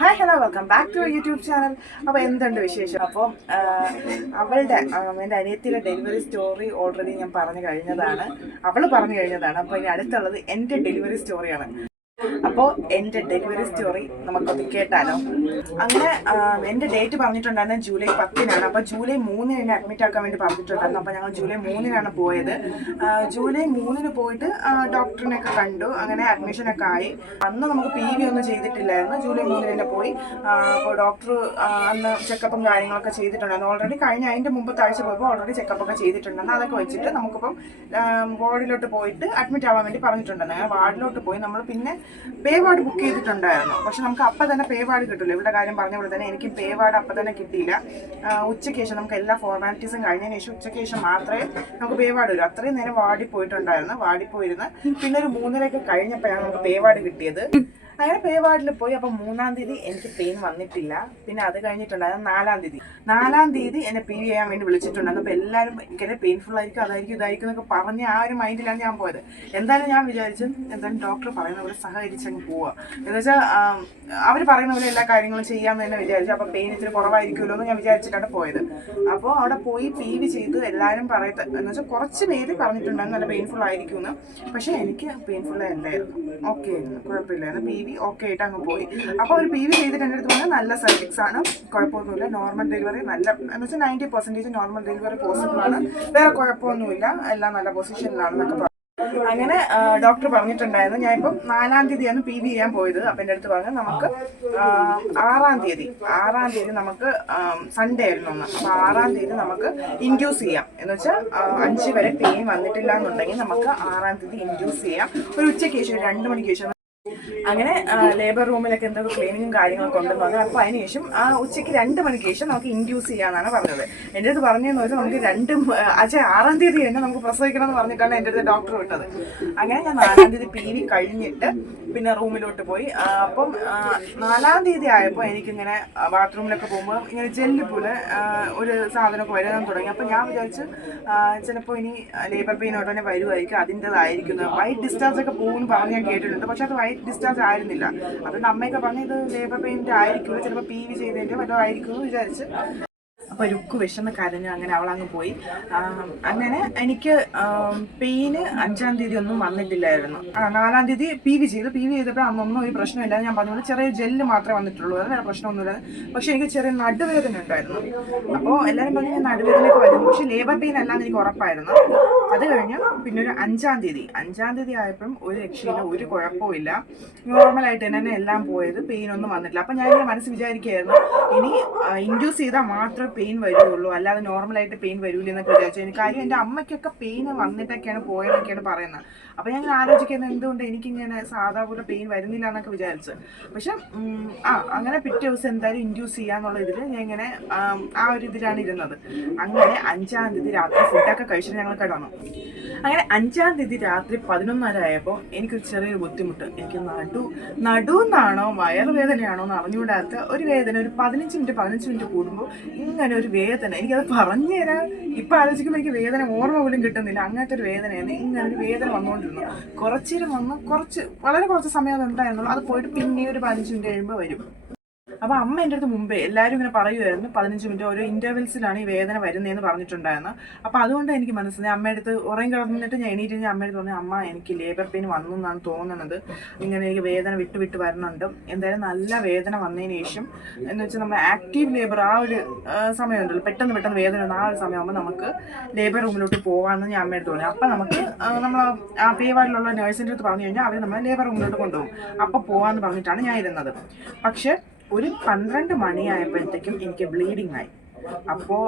Hi hello welcome back to YouTube channel. അപ്പോൾ എന്തുണ്ട് വിശേഷം? അപ്പോൾ അവളുടെ എൻ്റെ അനിയത്തിയുടെ ഡെലിവറി സ്റ്റോറി ഓൾറെഡി ഞാൻ പറഞ്ഞു കഴിഞ്ഞതാണ്, അവൾ പറഞ്ഞു കഴിഞ്ഞതാണ്. അപ്പോൾ ഇനി അടുത്തുള്ളത് എൻ്റെ ഡെലിവറി സ്റ്റോറിയാണ്. അപ്പോൾ എൻ്റെ ഡെലിവറി സ്റ്റോറി നമുക്കൊന്ന് കേട്ടാലോ. അങ്ങനെ എൻ്റെ ഡേറ്റ് പറഞ്ഞിട്ടുണ്ടായിരുന്നു ജൂലൈ 10-നാണ്. അപ്പോൾ ജൂലൈ 3-ന് എന്നെ അഡ്മിറ്റ് ആക്കാൻ വേണ്ടി പറഞ്ഞിട്ടുണ്ടായിരുന്നു. അപ്പോൾ ഞങ്ങൾ ജൂലൈ 3-നാണ് പോയത്. ജൂലൈ 3-ന് പോയിട്ട് ഡോക്ടറിനെയൊക്കെ കണ്ടു. അങ്ങനെ അഡ്മിഷനൊക്കെ ആയി. അന്ന് നമുക്ക് PV ഒന്നും ചെയ്തിട്ടില്ലായിരുന്നു. ജൂലൈ 3-ന് തന്നെ പോയി. അപ്പോൾ ഡോക്ടർ അന്ന് ചെക്കപ്പും കാര്യങ്ങളൊക്കെ ചെയ്തിട്ടുണ്ടായിരുന്നു. ഓൾറെഡി അതിൻ്റെ മുമ്പത്തെ ആഴ്ച പോയപ്പോൾ ഓൾറെഡി ചെക്കപ്പൊക്കെ ചെയ്തിട്ടുണ്ടായിരുന്നു. അതൊക്കെ വെച്ചിട്ട് നമുക്കിപ്പം വാർഡിലോട്ട് പോയിട്ട് അഡ്മിറ്റ് ആവാൻ വേണ്ടി പറഞ്ഞിട്ടുണ്ടായിരുന്നു. അങ്ങനെ വാർഡിലോട്ട് പോയി നമ്മൾ പിന്നെ പേ വാർഡ് ബുക്ക് ചെയ്തിട്ടുണ്ടായിരുന്നു. പക്ഷെ നമുക്ക് അപ്പം തന്നെ പേ വാർഡ് കിട്ടില്ല. ഇവിടെ കാര്യം പറഞ്ഞ പോലെ തന്നെ എനിക്ക് പേ വാർഡ് അപ്പം തന്നെ കിട്ടിയില്ല. ഉച്ചയ്ക്ക് ശേഷം നമുക്ക് എല്ലാ ഫോർമാലിറ്റീസും കഴിഞ്ഞതിന് ശേഷം ഉച്ചയ്ക്ക് ശേഷം മാത്രമേ നമുക്ക് പേ വാർഡ് വരും. അത്രയും നേരം വാർഡിൽ പോയിട്ടുണ്ടായിരുന്നു. വാർഡിൽ പോയിരുന്ന് പിന്നെ ഒരു 3:30 കഴിഞ്ഞപ്പോഴാണ് നമുക്ക് പേ വാർഡ് കിട്ടിയത്. അങ്ങനെ പേ വാർഡിൽ പോയി. അപ്പം 3-ാം തീയതി എനിക്ക് പെയിൻ വന്നിട്ടില്ല. പിന്നെ അത് കഴിഞ്ഞിട്ടുണ്ടായിരുന്നു 4-ാം തീയതി എന്നെ PV ചെയ്യാൻ വേണ്ടി വിളിച്ചിട്ടുണ്ടായിരുന്നു. അപ്പോൾ എല്ലാവരും ഭയങ്കര പെയിൻഫുൾ ആയിരിക്കും, അതായിരിക്കും ഇതായിരിക്കും എന്നൊക്കെ പറഞ്ഞ് ആ ഒരു മൈൻഡിലാണ് ഞാൻ പോയത്. എന്തായാലും ഞാൻ വിചാരിച്ചു എന്തായാലും ഡോക്ടർ പറയുന്ന പോലെ സഹകരിച്ചങ്ങ് പോവുക. എന്ന് വെച്ചാൽ അവർ പറയുന്ന പോലെ എല്ലാ കാര്യങ്ങളും ചെയ്യാമെന്ന് തന്നെ വിചാരിച്ചു. അപ്പോൾ പെയിൻ ഇത്തിരി കുറവായിരിക്കുമല്ലോ എന്ന് ഞാൻ വിചാരിച്ചിട്ടാണ് പോയത്. അപ്പോൾ അവിടെ പോയി PV ചെയ്ത് എല്ലാവരും എന്ന് വെച്ചാൽ കുറച്ച് പേര് പറഞ്ഞിട്ടുണ്ടായിരുന്നു നല്ല പെയിൻഫുൾ ആയിരിക്കുമെന്ന്. പക്ഷേ എനിക്ക് പെയിൻഫുൾ അല്ലായിരുന്നു, ഓക്കെ ആയിരുന്നു, കുഴപ്പമില്ലായിരുന്നു. PV ഓക്കെ ആയിട്ട് അങ്ങ് പോയി. അപ്പോൾ ഒരു PV ചെയ്തിട്ട് എൻ്റെ അടുത്ത് പറഞ്ഞാൽ നല്ല സർവിക്സ് ആണ്, കുഴപ്പമൊന്നുമില്ല, നോർമൽ ഡെലിവറി നല്ല എന്ന് വെച്ചാൽ 90% നോർമൽ ഡെലിവറി പോസിബിൾ ആണ്, വേറെ കുഴപ്പമൊന്നുമില്ല, എല്ലാം നല്ല പൊസിഷനിലാണെന്നൊക്കെ പറഞ്ഞു. അങ്ങനെ ഡോക്ടർ പറഞ്ഞിട്ടുണ്ടായിരുന്നു. ഞാനിപ്പം 4-ാം തീയതിയാണ് PV ചെയ്യാൻ പോയത്. അപ്പം എൻ്റെ അടുത്ത് പറഞ്ഞു നമുക്ക് 6-ാം തീയതി നമുക്ക് സൺഡേ ആയിരുന്നു ഒന്ന്. അപ്പോൾ 6-ാം തീയതി നമുക്ക് ഇൻഡ്യൂസ് ചെയ്യാം. എന്ന് വെച്ചാൽ 5 വരെ പെയിൻ വന്നിട്ടില്ല എന്നുണ്ടെങ്കിൽ നമുക്ക് 6-ാം തീയതി ഇൻഡ്യൂസ് ചെയ്യാം. ഒരു ഉച്ചയ്ക്ക് ശേഷം 2 മണിക്ക് ശേഷം. അങ്ങനെ ലേബർ റൂമിലൊക്കെ എന്തൊക്കെ ക്ലീനിങ്ങും കാര്യങ്ങളൊക്കെ ഉണ്ടെന്ന് പറഞ്ഞു. അപ്പോൾ അതിനുശേഷം ഉച്ചയ്ക്ക് 2 മണിക്ക് ശേഷം നമുക്ക് ഇൻഡ്യൂസ് ചെയ്യാമെന്നാണ് പറഞ്ഞത്. എൻ്റെ അടുത്ത് പറഞ്ഞതെന്ന് വെച്ചാൽ നമുക്ക് 6-ാം തീയതി തന്നെ നമുക്ക് പ്രസവിക്കണം എന്ന് പറഞ്ഞിട്ടാണ് എൻ്റെ അടുത്ത് ഡോക്ടർ വിട്ടത്. അങ്ങനെ ഞാൻ 4-ാം തീയതി PV കഴിഞ്ഞിട്ട് പിന്നെ റൂമിലോട്ട് പോയി. അപ്പം 4-ാം തീയതി ആയപ്പോൾ എനിക്കിങ്ങനെ ബാത്റൂമിലൊക്കെ പോകുമ്പോൾ ഇങ്ങനെ ജെല്ല് പോലെ ഒരു സാധനമൊക്കെ വരാൻ തുടങ്ങി. അപ്പോൾ ഞാൻ വിചാരിച്ചു ചിലപ്പോൾ ഇനി ലേബർ പെയിൻ ഉടനെ വരുമായിരിക്കും, അതിൻ്റെതായിരിക്കുന്നത്. വൈറ്റ് ഡിസ്ചാർജ് ഒക്കെ പോകുമെന്ന് പറഞ്ഞ് ഞാൻ കേട്ടിട്ടുണ്ട്. പക്ഷെ അത് വൈറ്റ് ഡിസ്ചാർജ് ആയിരുന്നില്ല. അതുകൊണ്ട് അമ്മയൊക്കെ പറഞ്ഞു ഇത് ലേബർ പെയിൻ്റെ ആയിരിക്കും, ചിലപ്പോൾ PV ചെയ്തതിൻ്റെ വല്ലതും ആയിരിക്കും എന്ന് വിചാരിച്ച്. അപ്പോൾ രുക്ക് വിഷന്ന് കരഞ്ഞു. അങ്ങനെ അവളങ്ങ് പോയി. അങ്ങനെ എനിക്ക് പെയിന് 5-ാം തീയതി ഒന്നും വന്നിട്ടില്ലായിരുന്നു. 4-ാം തീയതി PV ചെയ്തപ്പോൾ അന്നൊന്നും ഒരു പ്രശ്നമില്ല. ഞാൻ പറഞ്ഞത് ചെറിയ ജെല്ല് മാത്രമേ വന്നിട്ടുള്ളൂ, അത് വേറെ പ്രശ്നമൊന്നുമില്ല. പക്ഷേ എനിക്ക് ചെറിയ നടുവേദന ഉണ്ടായിരുന്നു. അപ്പോൾ എല്ലാവരും പറഞ്ഞു ഞാൻ നടുവേദനയൊക്കെ വരുന്നു, പക്ഷേ ലേബർ പെയിൻ അല്ലാന്ന് എനിക്ക് ഉറപ്പായിരുന്നു. അത് കഴിഞ്ഞ് പിന്നെ ഒരു 5-ാം തീയതി ആയപ്പോഴും ഒരു രക്ഷയില്ല, ഒരു കുഴപ്പമില്ല, നോർമലായിട്ട് തന്നെ എല്ലാം പോയത്, പെയിനൊന്നും വന്നിട്ടില്ല. അപ്പം ഞാൻ മനസ്സ് വിചാരിക്കുകയായിരുന്നു ഇനി ഇൻഡ്യൂസ് ചെയ്താൽ മാത്രമേ പെയിൻ വരുള്ളൂ, അല്ലാതെ നോർമലായിട്ട് പെയിൻ വരില്ല എന്നൊക്കെ വിചാരിച്ചു. എനിക്ക് കാര്യം എൻ്റെ അമ്മയ്ക്കൊക്കെ പെയിൻ വന്നിട്ടൊക്കെയാണ് പോയതൊക്കെയാണ് പറയുന്നത്. അപ്പോൾ ഞാൻ ആലോചിക്കുന്നത് എന്തുകൊണ്ട് എനിക്കിങ്ങനെ സാധാ പോലെ പെയിൻ വരുന്നില്ല എന്നൊക്കെ വിചാരിച്ചു. പക്ഷെ അങ്ങനെ പിറ്റേ ദിവസം എന്തായാലും ഇൻഡ്യൂസ് ചെയ്യാന്നുള്ള ഇതിൽ ഞാൻ ഇങ്ങനെ ആ ഒരു ഇതിലാണ് ഇരുന്നത്. അങ്ങനെ 5-ാം തീയതി രാത്രി ഫുഡൊക്കെ കഴിച്ചിട്ട് ഞങ്ങൾ കിടന്നു. അങ്ങനെ 5-ാം തീയതി രാത്രി 11:30 ആയപ്പോൾ എനിക്കൊരു ചെറിയൊരു ബുദ്ധിമുട്ട്. എനിക്ക് നടുവെന്നാണോ വയറുവേദനയാണോ എന്ന് അറിഞ്ഞുകൂടാത്ത ഒരു വേദന. ഒരു 15 മിനിറ്റ് കൂടുമ്പോൾ ഇങ്ങനെ ഒരു വേദന. എനിക്കത് പറഞ്ഞു തരാൻ ഇപ്പം ആലോചിക്കുമ്പോൾ എനിക്ക് വേദന ഓർമ്മ പോലും കിട്ടുന്നില്ല. അങ്ങനത്തെ ഒരു വേദനയാണ്. ഇങ്ങനെ ഒരു വേദന വന്നുകൊണ്ടിരുന്നു. കുറച്ച് നേരം വന്ന് വളരെ കുറച്ച് സമയം അത് ഉണ്ടായിരുന്നുള്ളൂ. അത് പോയിട്ട് പിന്നെ ഒരു 15 മിനിറ്റ് കഴിയുമ്പോൾ വരും. അപ്പോൾ അമ്മ എൻ്റെ അടുത്ത് മുമ്പേ എല്ലാവരും ഇങ്ങനെ പറയുമായിരുന്നു 15 മിനിറ്റ് ഓരോ ഇൻ്റർവെൽസിലാണ് ഈ വേദന വരുന്നതെന്ന് പറഞ്ഞിട്ടുണ്ടായിരുന്നു. അപ്പോൾ അതുകൊണ്ട് എനിക്ക് മനസ്സിലായി. അമ്മയുടെ അടുത്ത് ഉറങ്ങി കിടന്നിട്ട് ഞാൻ എണീറ്റ് ഞാൻ അമ്മയുടെ പറഞ്ഞു അമ്മ എനിക്ക് ലേബർ പെയിൻ വന്നു എന്നാണ് തോന്നുന്നത്, ഇങ്ങനെ എനിക്ക് വേദന വിട്ട് വരുന്നുണ്ട്. എന്തായാലും നല്ല വേദന വന്നതിന് ശേഷം എന്ന് വെച്ചാൽ നമ്മൾ ആക്റ്റീവ് ലേബർ ആ ഒരു സമയമുണ്ടല്ലോ, പെട്ടെന്ന് വേദന വന്ന ആ ഒരു സമയമാകുമ്പോൾ നമുക്ക് ലേബർ റൂമിലോട്ട് പോകാമെന്ന് ഞാൻ അമ്മയുടെ അടുത്ത് പറഞ്ഞു. അപ്പോൾ നമുക്ക് നമ്മൾ ആ പേ വാർഡിലുള്ള നേഴ്സിൻ്റെ അടുത്ത് പറഞ്ഞു കഴിഞ്ഞാൽ അവർ നമ്മളെ ലേബർ റൂമിലോട്ട് കൊണ്ടുപോകും. അപ്പോൾ പോകാമെന്ന് പറഞ്ഞിട്ടാണ് ഞാൻ ഇരുന്നത്. പക്ഷേ ഒരു 12 മണിയായപ്പോഴത്തേക്കും എനിക്ക് ബ്ലീഡിങ് ആയി. അപ്പോൾ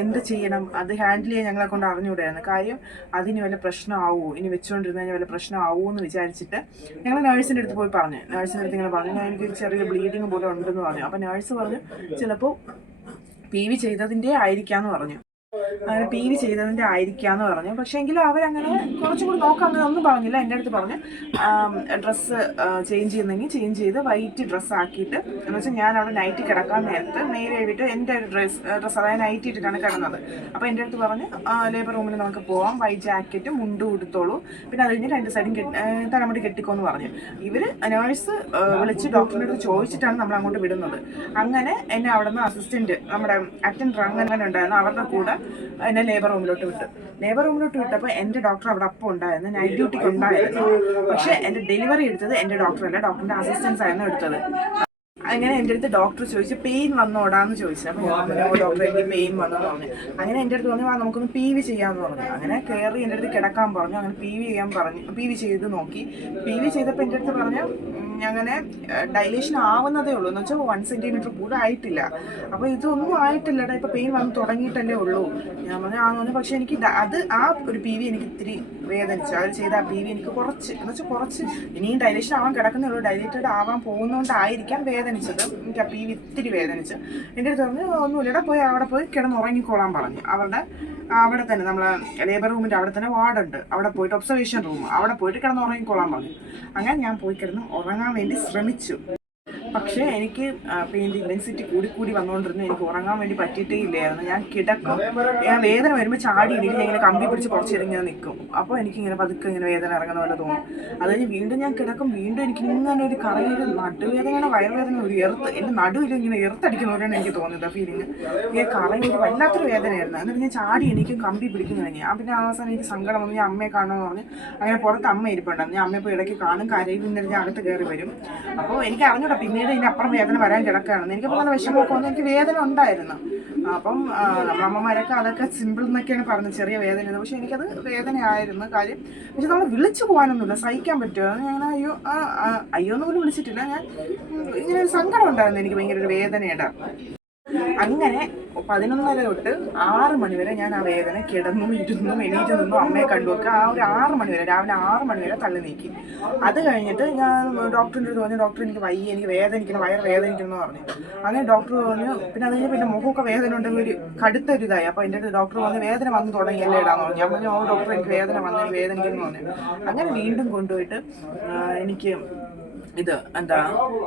എന്ത് ചെയ്യണം, അത് ഹാൻഡിൽ ചെയ്യാൻ ഞങ്ങളെ കൊണ്ട് അറിഞ്ഞുകൂടായിരുന്നു. കാര്യം അതിന് വല്ല പ്രശ്നമാവുമോ, ഇനി വെച്ചുകൊണ്ടിരുന്നതിന് വല്ല പ്രശ്നമാവുമോ എന്ന് വിചാരിച്ചിട്ട് ഞങ്ങൾ നേഴ്സിൻ്റെ അടുത്ത് പോയി പറഞ്ഞു. നേഴ്സിൻ്റെ അടുത്ത് ഇങ്ങനെ പറഞ്ഞു ഞാൻ എനിക്ക് ചെറിയ ബ്ലീഡിങ് പോലെ ഉണ്ടെന്ന് പറഞ്ഞു. അപ്പോൾ നേഴ്സ് പറഞ്ഞു ചിലപ്പോൾ PV ചെയ്തതിൻ്റെ ആയിരിക്കാമെന്ന് പറഞ്ഞു. അങ്ങനെ PV ചെയ്തതിൻ്റെ ആയിരിക്കാന്ന് പറഞ്ഞു. പക്ഷേ എങ്കിലും അവരങ്ങനെ കുറച്ചും കൂടി നോക്കാം അങ്ങനെ ഒന്നും പറഞ്ഞില്ല. എൻ്റെ അടുത്ത് പറഞ്ഞ് ഡ്രസ്സ് ചേഞ്ച് ചെയ്യുന്നെങ്കിൽ ചേഞ്ച് ചെയ്ത് വൈറ്റ് ഡ്രസ്സ് ആക്കിയിട്ട്, എന്ന് വെച്ചാൽ ഞാൻ അവിടെ നൈറ്റ് കിടക്കാൻ നേരത്ത് നേരെ എഴുതിയിട്ട് എൻ്റെ ഒരു ഡ്രസ്സ് അതായത് നൈറ്റ് ഇട്ടിട്ടാണ് കിടന്നത്. അപ്പോൾ എൻ്റെ അടുത്ത് പറഞ്ഞ് ലേബർ റൂമിൽ നമുക്ക് പോകാം, വൈറ്റ് ജാക്കറ്റ് മുണ്ടും എടുത്തോളൂ, പിന്നെ അത് കഴിഞ്ഞ് 2 സൈഡും തലമുടി കെട്ടിക്കോന്ന് പറഞ്ഞു. ഇവർ നേഴ്സ് വിളിച്ച് ഡോക്ടറിൻ്റെ അടുത്ത് ചോദിച്ചിട്ടാണ് നമ്മൾ അങ്ങോട്ട് വിടുന്നത്. അങ്ങനെ എന്നെ അവിടെ നിന്ന് അസിസ്റ്റൻറ്റ് നമ്മുടെ അറ്റൻഡർ അങ്ങനെ ഉണ്ടായിരുന്നു, അവരുടെ കൂടെ എന്നെ ലേബർ റൂമിലോട്ട് വിട്ടു. ലേബർ റൂമിലോട്ട് വിട്ടപ്പോൾ എൻ്റെ ഡോക്ടർ അവിടെ അപ്പം ഉണ്ടായിരുന്നു, നൈറ്റ് ഡ്യൂട്ടിക്ക് ഉണ്ടായിരുന്നു. പക്ഷേ എൻ്റെ ഡെലിവറി എടുത്തത് എൻ്റെ ഡോക്ടറല്ല, ഡോക്ടറിൻ്റെ അസിസ്റ്റൻസ് ആയിരുന്നു എടുത്തത്. അങ്ങനെ എൻ്റെ അടുത്ത് ഡോക്ടർ ചോദിച്ചു പെയിൻ വന്നോടാന്ന് ചോദിച്ചു. അപ്പോൾ ഞാൻ പറഞ്ഞു ഡോക്ടർ എനിക്ക് പെയിൻ വന്നെന്ന് പറഞ്ഞു. അങ്ങനെ എൻ്റെ അടുത്ത് പറഞ്ഞു നമുക്കൊന്ന് PV ചെയ്യാമെന്ന് പറഞ്ഞു. അങ്ങനെ കയറി എൻ്റെ അടുത്ത് കിടക്കാൻ പറഞ്ഞു. അങ്ങനെ PV ചെയ്യാൻ പറഞ്ഞു. PV ചെയ്ത് നോക്കി. PV ചെയ്തപ്പോൾ എൻ്റെ അടുത്ത് പറഞ്ഞു അങ്ങനെ ഡൈലേഷൻ ആവുന്നതേ ഉള്ളൂ, എന്ന് വെച്ചാൽ 1 സെൻറ്റിമീറ്റർ കൂടെ ആയിട്ടില്ല. അപ്പോൾ ഇതൊന്നും ആയിട്ടില്ലടാ, ഇപ്പോൾ പെയിൻ വന്ന് തുടങ്ങിയിട്ടല്ലേ ഉള്ളൂ. ഞാൻ പറഞ്ഞു ആണെന്ന്. പക്ഷേ എനിക്ക് അത് ആ ഒരു PV എനിക്ക് ഇത്തിരി വേദനിച്ചു. അവർ ചെയ്ത ആ PV എനിക്ക് കുറച്ച്, എന്ന് വെച്ചാൽ കുറച്ച് ഇനിയും ഡൈലേഷൻ ആവാൻ കിടക്കുന്നേ ഉള്ളൂ, ഡൈലേറ്റഡ് ആവാൻ പോകുന്നതുകൊണ്ടായിരിക്കാം വേദനിച്ചത്. എനിക്ക് ആ PV ഇത്തിരി വേദനിച്ചു. എൻ്റെ അടുത്ത് പറഞ്ഞു ഒന്നുമില്ലടാ, പോയി അവിടെ പോയി കിടന്നുറങ്ങിക്കോളാൻ പറഞ്ഞു. അവിടെ തന്നെ നമ്മളെ ലേബർ റൂമിൻ്റെ അവിടെ തന്നെ വാർഡുണ്ട്, അവിടെ പോയിട്ട് ഒബ്സർവേഷൻ റൂം, അവിടെ പോയിട്ട് കിടന്നുറങ്ങിക്കോളാൻ പറഞ്ഞു. അങ്ങനെ ഞാൻ പോയി കിടന്ന് ഉറങ്ങാൻ വേണ്ടി ശ്രമിച്ചു. പക്ഷേ എനിക്ക് പെയിൻ്റെ ഇൻറ്റൻസിറ്റി കൂടി വന്നുകൊണ്ടിരുന്നു. എനിക്ക് ഉറങ്ങാൻ വേണ്ടി പറ്റിയിട്ടേ ഇല്ലായിരുന്നു. ഞാൻ കിടക്കും, ഞാൻ വേദന വരുമ്പോൾ ചാടി ഇടിയിൽ ഇങ്ങനെ കമ്പി പിടിച്ച് കുറച്ച് ഇറങ്ങി നിൽക്കും. അപ്പോൾ എനിക്കിങ്ങനെ പതുക്കെ ഇങ്ങനെ വേദന ഇറങ്ങുന്ന പോലെ തോന്നും. അത് കഴിഞ്ഞ് വീണ്ടും ഞാൻ കിടക്കും, വീണ്ടും എനിക്ക് ഇങ്ങനെ ഒരു കറയൊരു നടുവേദനയാണ്, വയറുവേദന, ഒരു എൻ്റെ നടുവിൽ ഇങ്ങനെ എറുത്തടിക്കുന്ന പോലെയാണ് എനിക്ക് തോന്നിയത്. ഫീലിങ് ഈ കറയൊരു വല്ലാത്തൊരു വേദനയായിരുന്നു. എന്നിട്ട് ഞാൻ ചാടി എനിക്കും കമ്പി പിടിക്കും കഴിഞ്ഞു. ഞാൻ പിന്നെ അവസാനം എനിക്ക് സങ്കടം വന്നു, ഞാൻ അമ്മയെ കാണുമെന്ന് പറഞ്ഞ് അങ്ങനെ പുറത്ത് അമ്മ ഇരിപ്പുണ്ടായിരുന്നു. ഞാൻ അമ്മയെ പോയി ഇടയ്ക്ക് കാണും, കരയിൽ നിന്നിട്ട് ഞാൻ അകത്ത് കയറി വരും. അപ്പോൾ എനിക്ക് അറിഞ്ഞൂടാ പിന്നീട് ഇതിനപ്പുറം വേദന വരാൻ കിടക്കുകയാണെന്ന്. എനിക്കിപ്പോൾ നല്ല വിഷമമൊക്കെ വന്നു, എനിക്ക് വേദന ഉണ്ടായിരുന്നു. അപ്പം നമ്മളമ്മമാരൊക്കെ അതൊക്കെ സിമ്പിൾ എന്നൊക്കെയാണ് പറഞ്ഞത്, ചെറിയ വേദന. പക്ഷെ എനിക്കത് വേദനയായിരുന്നു കാര്യം. പക്ഷെ നമ്മൾ വിളിച്ചു പോകാനൊന്നുമില്ല, സഹിക്കാൻ പറ്റുമോ? ഞാൻ അയ്യോ എന്ന് പോലും വിളിച്ചിട്ടില്ല. ഞാൻ ഇങ്ങനെ ഒരു സങ്കടം ഉണ്ടായിരുന്നു, എനിക്ക് ഭയങ്കര ഒരു വേദനയുടെ. അങ്ങനെ 11:30 തൊട്ട് 6 മണി വരെ ഞാൻ ആ വേദന കിടന്നും ഇരുന്നും എണീറ്റ് നിന്നും അമ്മയെ കണ്ടുവെക്കുക. ആ ഒരു 6 മണി വരെ, രാവിലെ 6 മണി വരെ തള്ളി നീക്കി. അത് കഴിഞ്ഞിട്ട് ഞാൻ ഡോക്ടറിൻ്റെ അടുത്ത് പറഞ്ഞു, ഡോക്ടർ എനിക്ക് വയ്യ, എനിക്ക് വേദനിക്കണം, വയറ് വേദനിക്കണം പറഞ്ഞു. അങ്ങനെ ഡോക്ടർ പറഞ്ഞു, പിന്നെ അത് കഴിഞ്ഞ് പിന്നെ മുഖമൊക്കെ വേദന ഉണ്ടെങ്കിൽ ഒരു കടുത്തൊരിതായി. അപ്പോൾ എൻ്റെ അടുത്ത് ഡോക്ടർ പറഞ്ഞു വേദന വന്ന് തുടങ്ങിയല്ലേ ഇടാന്ന് പറഞ്ഞു. ഞാൻ പറഞ്ഞു ഡോക്ടർ എനിക്ക് വേദന വന്ന്, എനിക്ക് വേദനിക്കുന്നു പറഞ്ഞു. അങ്ങനെ വീണ്ടും കൊണ്ടുപോയിട്ട് എനിക്ക്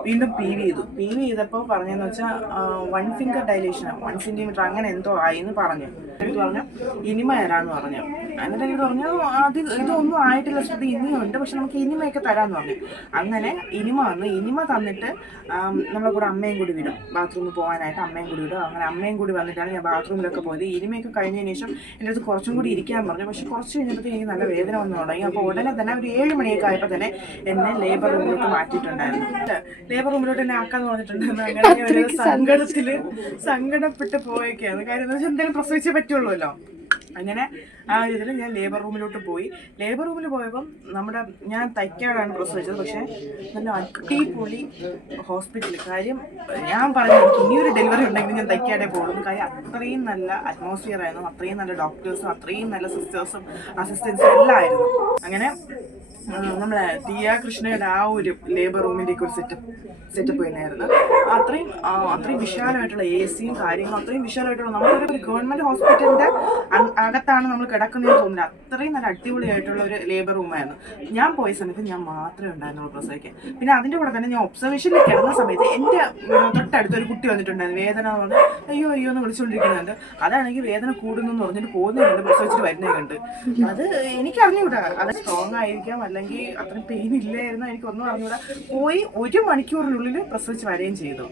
വീണ്ടും PV ചെയ്തപ്പോൾ പറഞ്ഞതെന്ന് വെച്ചാൽ 1 ഫിംഗർ ഡൈലേഷൻ, 1 സെൻറ്റിമീറ്റർ അങ്ങനെ എന്തോ ആയി എന്ന് പറഞ്ഞു. എനിക്ക് പറഞ്ഞു ഇനിമ തരാമെന്ന് പറഞ്ഞു. എന്നിട്ട് എനിക്ക് പറഞ്ഞു ഇതൊന്നും ആയിട്ടില്ല ശ്രുതി, ഇനിയുണ്ട്, പക്ഷെ നമുക്ക് ഇനിമയൊക്കെ തരാമെന്ന് പറഞ്ഞു. അങ്ങനെ ഇനിമ തന്നിട്ട് നമ്മളെ കൂടെ അമ്മയും കൂടി വിടും, ബാത്റൂമിൽ പോകാനായിട്ട് അമ്മയും കൂടി വിടും. അങ്ങനെ അമ്മയും കൂടി വന്നിട്ടാണ് ഞാൻ ബാത്റൂമിലൊക്കെ പോയത്. ഇനിമയൊക്കെ കഴിഞ്ഞതിന് ശേഷം എൻ്റെ അടുത്ത് കുറച്ചും കൂടി ഇരിക്കാൻ പറഞ്ഞു. പക്ഷെ കുറച്ച് കഴിഞ്ഞപ്പോഴത്തേക്ക് എനിക്ക് നല്ല വേദന വന്നു തുടങ്ങി. അപ്പോൾ ഉടനെ തന്നെ ഒരു 7 മണിയൊക്കെ ആയപ്പോൾ തന്നെ എന്നെ ലേബർ റൂമിലോട്ട് മാറ്റിയിട്ടുണ്ടായിരുന്നു. ലേബർ റൂമിലോട്ട് എന്നെ ആക്കാന്ന് പറഞ്ഞിട്ടുണ്ടായിരുന്നു. അങ്ങനെ സങ്കടപ്പെട്ട് പോയൊക്കെയാണ്. കാര്യം എന്ന് വെച്ചാൽ എന്തെങ്കിലും പ്രസവിച്ചേ പറ്റുള്ളൂല്ലോ. അങ്ങനെ ആ ഇതിൽ ഞാൻ ലേബർ റൂമിലോട്ട് പോയി. ലേബർ റൂമിൽ പോയപ്പം ഞാൻ തൈക്കാടാണ് പ്രസവിച്ചത്. പക്ഷേ നല്ല അടിപൊളി ഹോസ്പിറ്റൽ. കാര്യം ഞാൻ പറഞ്ഞു എനിക്ക് ഇനിയൊരു ഡെലിവറി ഉണ്ടെങ്കിൽ ഞാൻ തൈക്കാടേ പോകുള്ളൂ. കാര്യം അത്രയും നല്ല അറ്റ്മോസ്ഫിയർ ആയിരുന്നു, അത്രയും നല്ല ഡോക്ടേഴ്സും അത്രയും നല്ല സിസ്റ്റേഴ്സും അസിസ്റ്റൻസും എല്ലാം ആയിരുന്നു. അങ്ങനെ നമ്മളെ ദിയ കൃഷ്ണയുടെ ആ ഒരു ലേബർ റൂമിലേക്ക് ഒരു സെറ്റപ്പ് തന്നെയായിരുന്നു. അത്രയും വിശാലമായിട്ടുള്ള AC കാര്യങ്ങളും അത്രയും വിശാലമായിട്ടുള്ള നമ്മളൊരു ഗവൺമെൻറ് ഹോസ്പിറ്റലിൻ്റെ അകത്താണ് നമ്മൾ കിടക്കുന്നതെന്ന് തോന്നില്ല. അത്രയും നല്ല അടിപൊളിയായിട്ടുള്ള ഒരു ലേബർ റൂമായിരുന്നു. ഞാൻ പോയ സമയത്ത് ഞാൻ മാത്രമേ ഉണ്ടായിരുന്നുള്ളൂ പ്രസവിക്കാൻ. പിന്നെ അതിൻ്റെ കൂടെ തന്നെ ഞാൻ ഒബ്സർവേഷനിൽ കിടന്ന സമയത്ത് എൻ്റെ തൊട്ടടുത്തൊരു കുട്ടി വന്നിട്ടുണ്ടായിരുന്നു. വേദന എന്ന് പറഞ്ഞ് അയ്യോ എന്ന് വിളിച്ചുകൊണ്ടിരിക്കുന്നുണ്ട്. അതാണെങ്കിൽ വേദന കൂടുന്നു എന്ന് പറഞ്ഞിട്ട് പോകുന്നുണ്ട്, പ്രസവിച്ചിട്ട് വരുന്നതുണ്ട്. അത് എനിക്കറിഞ്ഞൂടാ, അത് സ്ട്രോങ് ആയിരിക്കാം അല്ലെങ്കിൽ അത്രയും പെയിൻ ഇല്ലായിരുന്നു, എനിക്കൊന്നും അറിഞ്ഞൂടാ. പോയി 1 മണിക്കൂറിനുള്ളിൽ പ്രസവിച്ച് വരികയും ചെയ്തു.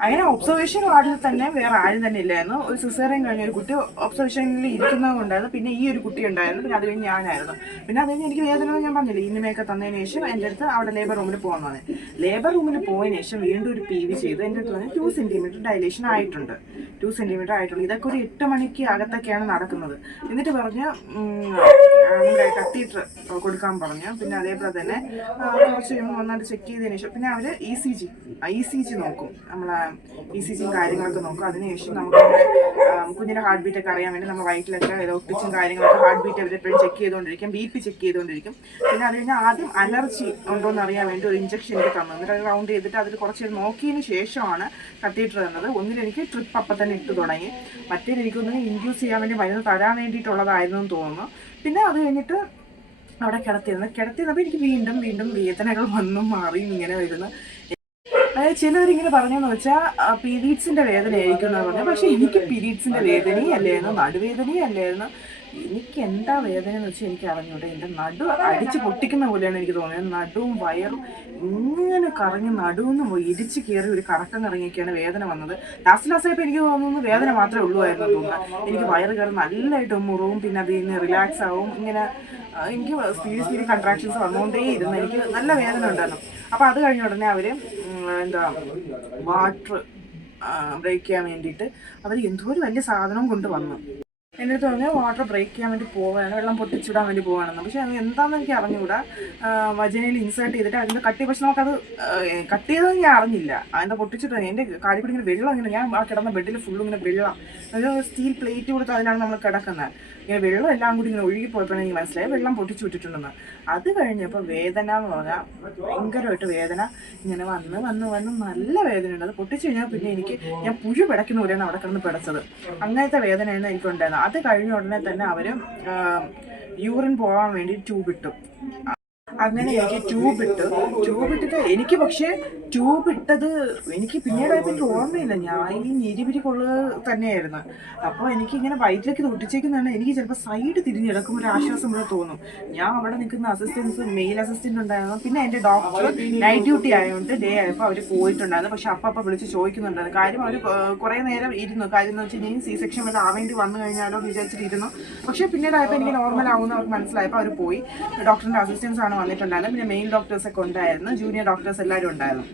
അങ്ങനെ ഒബ്സർവേഷൻ വാർഡിൽ തന്നെ വേറെ ആരും തന്നെ ഇല്ലായിരുന്നു. ഒരു സിസേറിയൻ കഴിഞ്ഞ ഒരു കുട്ടി ഒബ്സർവേഷനിൽ ഇരിക്കുന്നതുകൊണ്ടായിരുന്നു. പിന്നെ ഈ ഒരു കുട്ടി ഉണ്ടായിരുന്നു. പിന്നെ അത് കഴിഞ്ഞ് ഞാനായിരുന്നു. പിന്നെ അത് കഴിഞ്ഞ് എനിക്ക് വേദന ഞാൻ പറഞ്ഞില്ല, ഇനിമയൊക്കെ തന്നതിന് ശേഷം എൻ്റെ അടുത്ത് അവിടെ ലേബർ റൂമിൽ പോകുന്നതാണ്. ലേബർ റൂമിൽ പോയതിന് ശേഷം വീണ്ടും ഒരു PV ചെയ്തു. എൻ്റെ അടുത്ത് പറഞ്ഞാൽ 2 സെൻറ്റിമീറ്റർ ഡൈലേഷൻ ആയിട്ടുണ്ട്. 2 സെൻറ്റിമീറ്റർ ആയിട്ടുള്ളൂ. ഇതൊക്കെ ഒരു 8 മണിക്ക് അകത്തൊക്കെയാണ് നടക്കുന്നത്. എന്നിട്ട് പറഞ്ഞ് നമ്മുടെ കത്തീറ്റർ കൊടുക്കാൻ പറഞ്ഞു. പിന്നെ അതേപോലെ തന്നെ കുറച്ച് നന്നായിട്ട് ചെക്ക് ചെയ്തതിന് ശേഷം പിന്നെ അവർ ECG നോക്കും. നമ്മളെ ECGയും കാര്യങ്ങളൊക്കെ നോക്കും. അതിനുശേഷം നമുക്ക് കുഞ്ഞിൻ്റെ ഹാർട്ട് ബീറ്റ് ഒക്കെ അറിയാൻ വേണ്ടി നമ്മൾ വയറ്റിലൊക്കെ ഒട്ടിച്ചും കാര്യങ്ങളൊക്കെ ഹാർട്ട് ബീറ്റ് അവരെപ്പോഴും ചെക്ക് ചെയ്തുകൊണ്ടിരിക്കും, BP ചെക്ക് ചെയ്തുകൊണ്ടിരിക്കും. പിന്നെ അത് കഴിഞ്ഞാൽ ആദ്യം അലർജി ഉണ്ടോ എന്ന് അറിയാൻ വേണ്ടി ഒരു ഇഞ്ചക്ഷൻ എനിക്ക് തന്നു. എന്നിട്ട് അത് റൗണ്ട് ചെയ്തിട്ട് അതിൽ കുറച്ച് നോക്കിയതിന് ശേഷമാണ് കത്തീറ്റർ തന്നത്. ഒന്നിൽ എനിക്ക് ട്രിപ്പ് അപ്പം തന്നെ ഇട്ട് തുടങ്ങി, മറ്റേത് എനിക്കൊന്ന് ഇൻഡ്യൂസ് ചെയ്യാൻ വേണ്ടി മരുന്ന് തരാൻ വേണ്ടിയിട്ടുള്ളതായിരുന്നു എന്ന് തോന്നുന്നു. പിന്നെ അത് കഴിഞ്ഞിട്ട് അവിടെ കിടത്തിയിരുന്നപ്പോൾ എനിക്ക് വീണ്ടും വേദനകൾ വന്നും മാറിയും ഇങ്ങനെ വരുന്നു. അതായത് ചിലവരിങ്ങനെ പറഞ്ഞെന്ന് വെച്ചാൽ പീരീഡ്സിൻ്റെ വേദനയായിരിക്കും എന്നാണ് പറഞ്ഞത്. പക്ഷേ എനിക്ക് പീരീഡ്സിൻ്റെ വേദനയും അല്ലായിരുന്നു, നടുവേദനയും അല്ലായിരുന്നു. എനിക്ക് എന്താ വേദന എന്ന് വെച്ചാൽ എനിക്ക് അറിഞ്ഞൂടെ. എൻ്റെ നടു അടിച്ച് പൊട്ടിക്കുന്ന പോലെയാണ് എനിക്ക് തോന്നിയത്. നടുവും വയറും ഇങ്ങനെ കറങ്ങി നടുവെന്ന് ഇടിച്ച് കയറി ഒരു കറക്കം കറങ്ങിയൊക്കെയാണ് വേദന വന്നത്. ലാസ്റ്റായപ്പോൾ എനിക്ക് തോന്നുന്നു വേദന മാത്രമേ ഉള്ളുവായിരുന്നു തോന്നുന്നത്. എനിക്ക് വയറ് കയറി നല്ലതായിട്ട് മുറിവും, പിന്നെ അതിൽ നിന്ന് റിലാക്സ് ആവും. ഇങ്ങനെ എനിക്ക് സ്പീഡ് കൺട്രാക്ഷൻസ് വന്നുകൊണ്ടേ ഇരുന്നു. എനിക്ക് നല്ല വേദന ഉണ്ടായിരുന്നു. അപ്പോൾ അത് കഴിഞ്ഞ ഉടനെ അവർ വാട്ടർ ബ്രേക്ക് ചെയ്യാൻ വേണ്ടിയിട്ട് അവർ എന്തോ ഒരു വലിയ സാധനം കൊണ്ട് വന്നു. എൻ്റെ അടുത്ത് പറഞ്ഞാൽ വാട്ടർ ബ്രേക്ക് ചെയ്യാൻ വേണ്ടി പോവുകയാണ്, വെള്ളം പൊട്ടിച്ചിടാൻ വേണ്ടി പോവുകയാണെന്ന്. പക്ഷേ അത് എന്താണെന്ന് എനിക്ക് അറിഞ്ഞുകൂടാ. വജനയിൽ ഇൻസേർട്ട് ചെയ്തിട്ട് അതിൻ്റെ കട്ടി, പക്ഷെ നമുക്കത് കട്ട് ചെയ്തത് ഞാൻ അറിഞ്ഞില്ല. അതിൻ്റെ പൊട്ടിച്ചിട്ട് എൻ്റെ കാര്യം ഇങ്ങനെ വെള്ളം ഇങ്ങനെ, ഞാൻ ആ കിടന്ന ബെഡിൽ ഫുള്ളും ഇങ്ങനെ വെള്ളം, ഒരു സ്റ്റീൽ പ്ലേറ്റ് കൊടുത്ത് അതിലാണ് നമ്മൾ കിടക്കുന്നത്. ഇങ്ങനെ വെള്ളം എല്ലാം കൂടി ഇങ്ങനെ ഒഴുകിപ്പോയപ്പോഴാണ് എനിക്ക് മനസ്സിലായി വെള്ളം പൊട്ടിച്ചു വിട്ടിട്ടുണ്ടെന്ന്. അത് കഴിഞ്ഞപ്പോൾ വേദന എന്ന് പറഞ്ഞാൽ ഭയങ്കരമായിട്ട് വേദന ഇങ്ങനെ വന്ന് നല്ല വേദനയുണ്ട്. അത് പൊട്ടിച്ചു കഴിഞ്ഞാൽ പിന്നെ ഞാൻ പുഴു പിടയ്ക്കുന്ന പോലെയാണ് അവിടെ കിടന്ന് പിടച്ചത്. അങ്ങനത്തെ വേദനയാണ് എനിക്കുണ്ടായിരുന്നത്. അത് കഴിഞ്ഞ ഉടനെ തന്നെ അവർ യൂറിൻ പോകാൻ വേണ്ടി ട്യൂബ് ഇട്ടു. അങ്ങനെ എനിക്ക് ട്യൂബ് ഇട്ടിട്ട് എനിക്ക്, പക്ഷേ ട്യൂബ് ഇട്ടത് എനിക്ക് പിന്നീടായപ്പോൾ എനിക്ക് ഓർമ്മയില്ല. ഞാൻ ഈ ഞെരിപിരി കൊള്ളുക തന്നെയായിരുന്നു. അപ്പോൾ എനിക്കിങ്ങനെ വയറ്റിലേക്ക് ഒട്ടിച്ചേക്കുന്നതാണ്. എനിക്ക് ചിലപ്പോൾ സൈഡ് തിരിഞ്ഞെടുക്കുമ്പോൾ ഒരു ആശ്വാസം പോലെ തോന്നും. ഞാൻ അവിടെ നിൽക്കുന്ന മെയിൽ അസിസ്റ്റൻ്റ് ഉണ്ടായിരുന്നു. പിന്നെ എൻ്റെ ഡോക്ടർ നൈറ്റ് ഡ്യൂട്ടി ആയതുകൊണ്ട് ഡേ ആയപ്പോൾ അവർ പോയിട്ടുണ്ടായിരുന്നു. പക്ഷെ അപ്പം വിളിച്ച് ചോദിക്കുന്നുണ്ടായിരുന്നു. കാര്യം അവർ കുറേ നേരം ഇരുന്നു. കാര്യം എന്ന് വെച്ച് കഴിഞ്ഞാൽ C-സെക്ഷൻ വല്ല ആവേണ്ടി വന്നു കഴിഞ്ഞാലോ വിചാരിച്ചിട്ടിരുന്നു. പക്ഷേ പിന്നീടായപ്പോൾ എനിക്ക് നോർമൽ ആവുമെന്ന് അവർക്ക് മനസ്സിലായപ്പോൾ അവർ പോയി. ഡോക്ടറിൻ്റെ അസിസ്റ്റൻസ് ആണ് വന്നിട്ടുണ്ടായിരുന്നു. പിന്നെ മെയിൽ ഡോക്ടേഴ്സൊക്കെ ഉണ്ടായിരുന്നു, ജൂനിയർ ഡോക്ടേഴ്സ് എല്ലാവരും ഉണ്ടായിരുന്നു.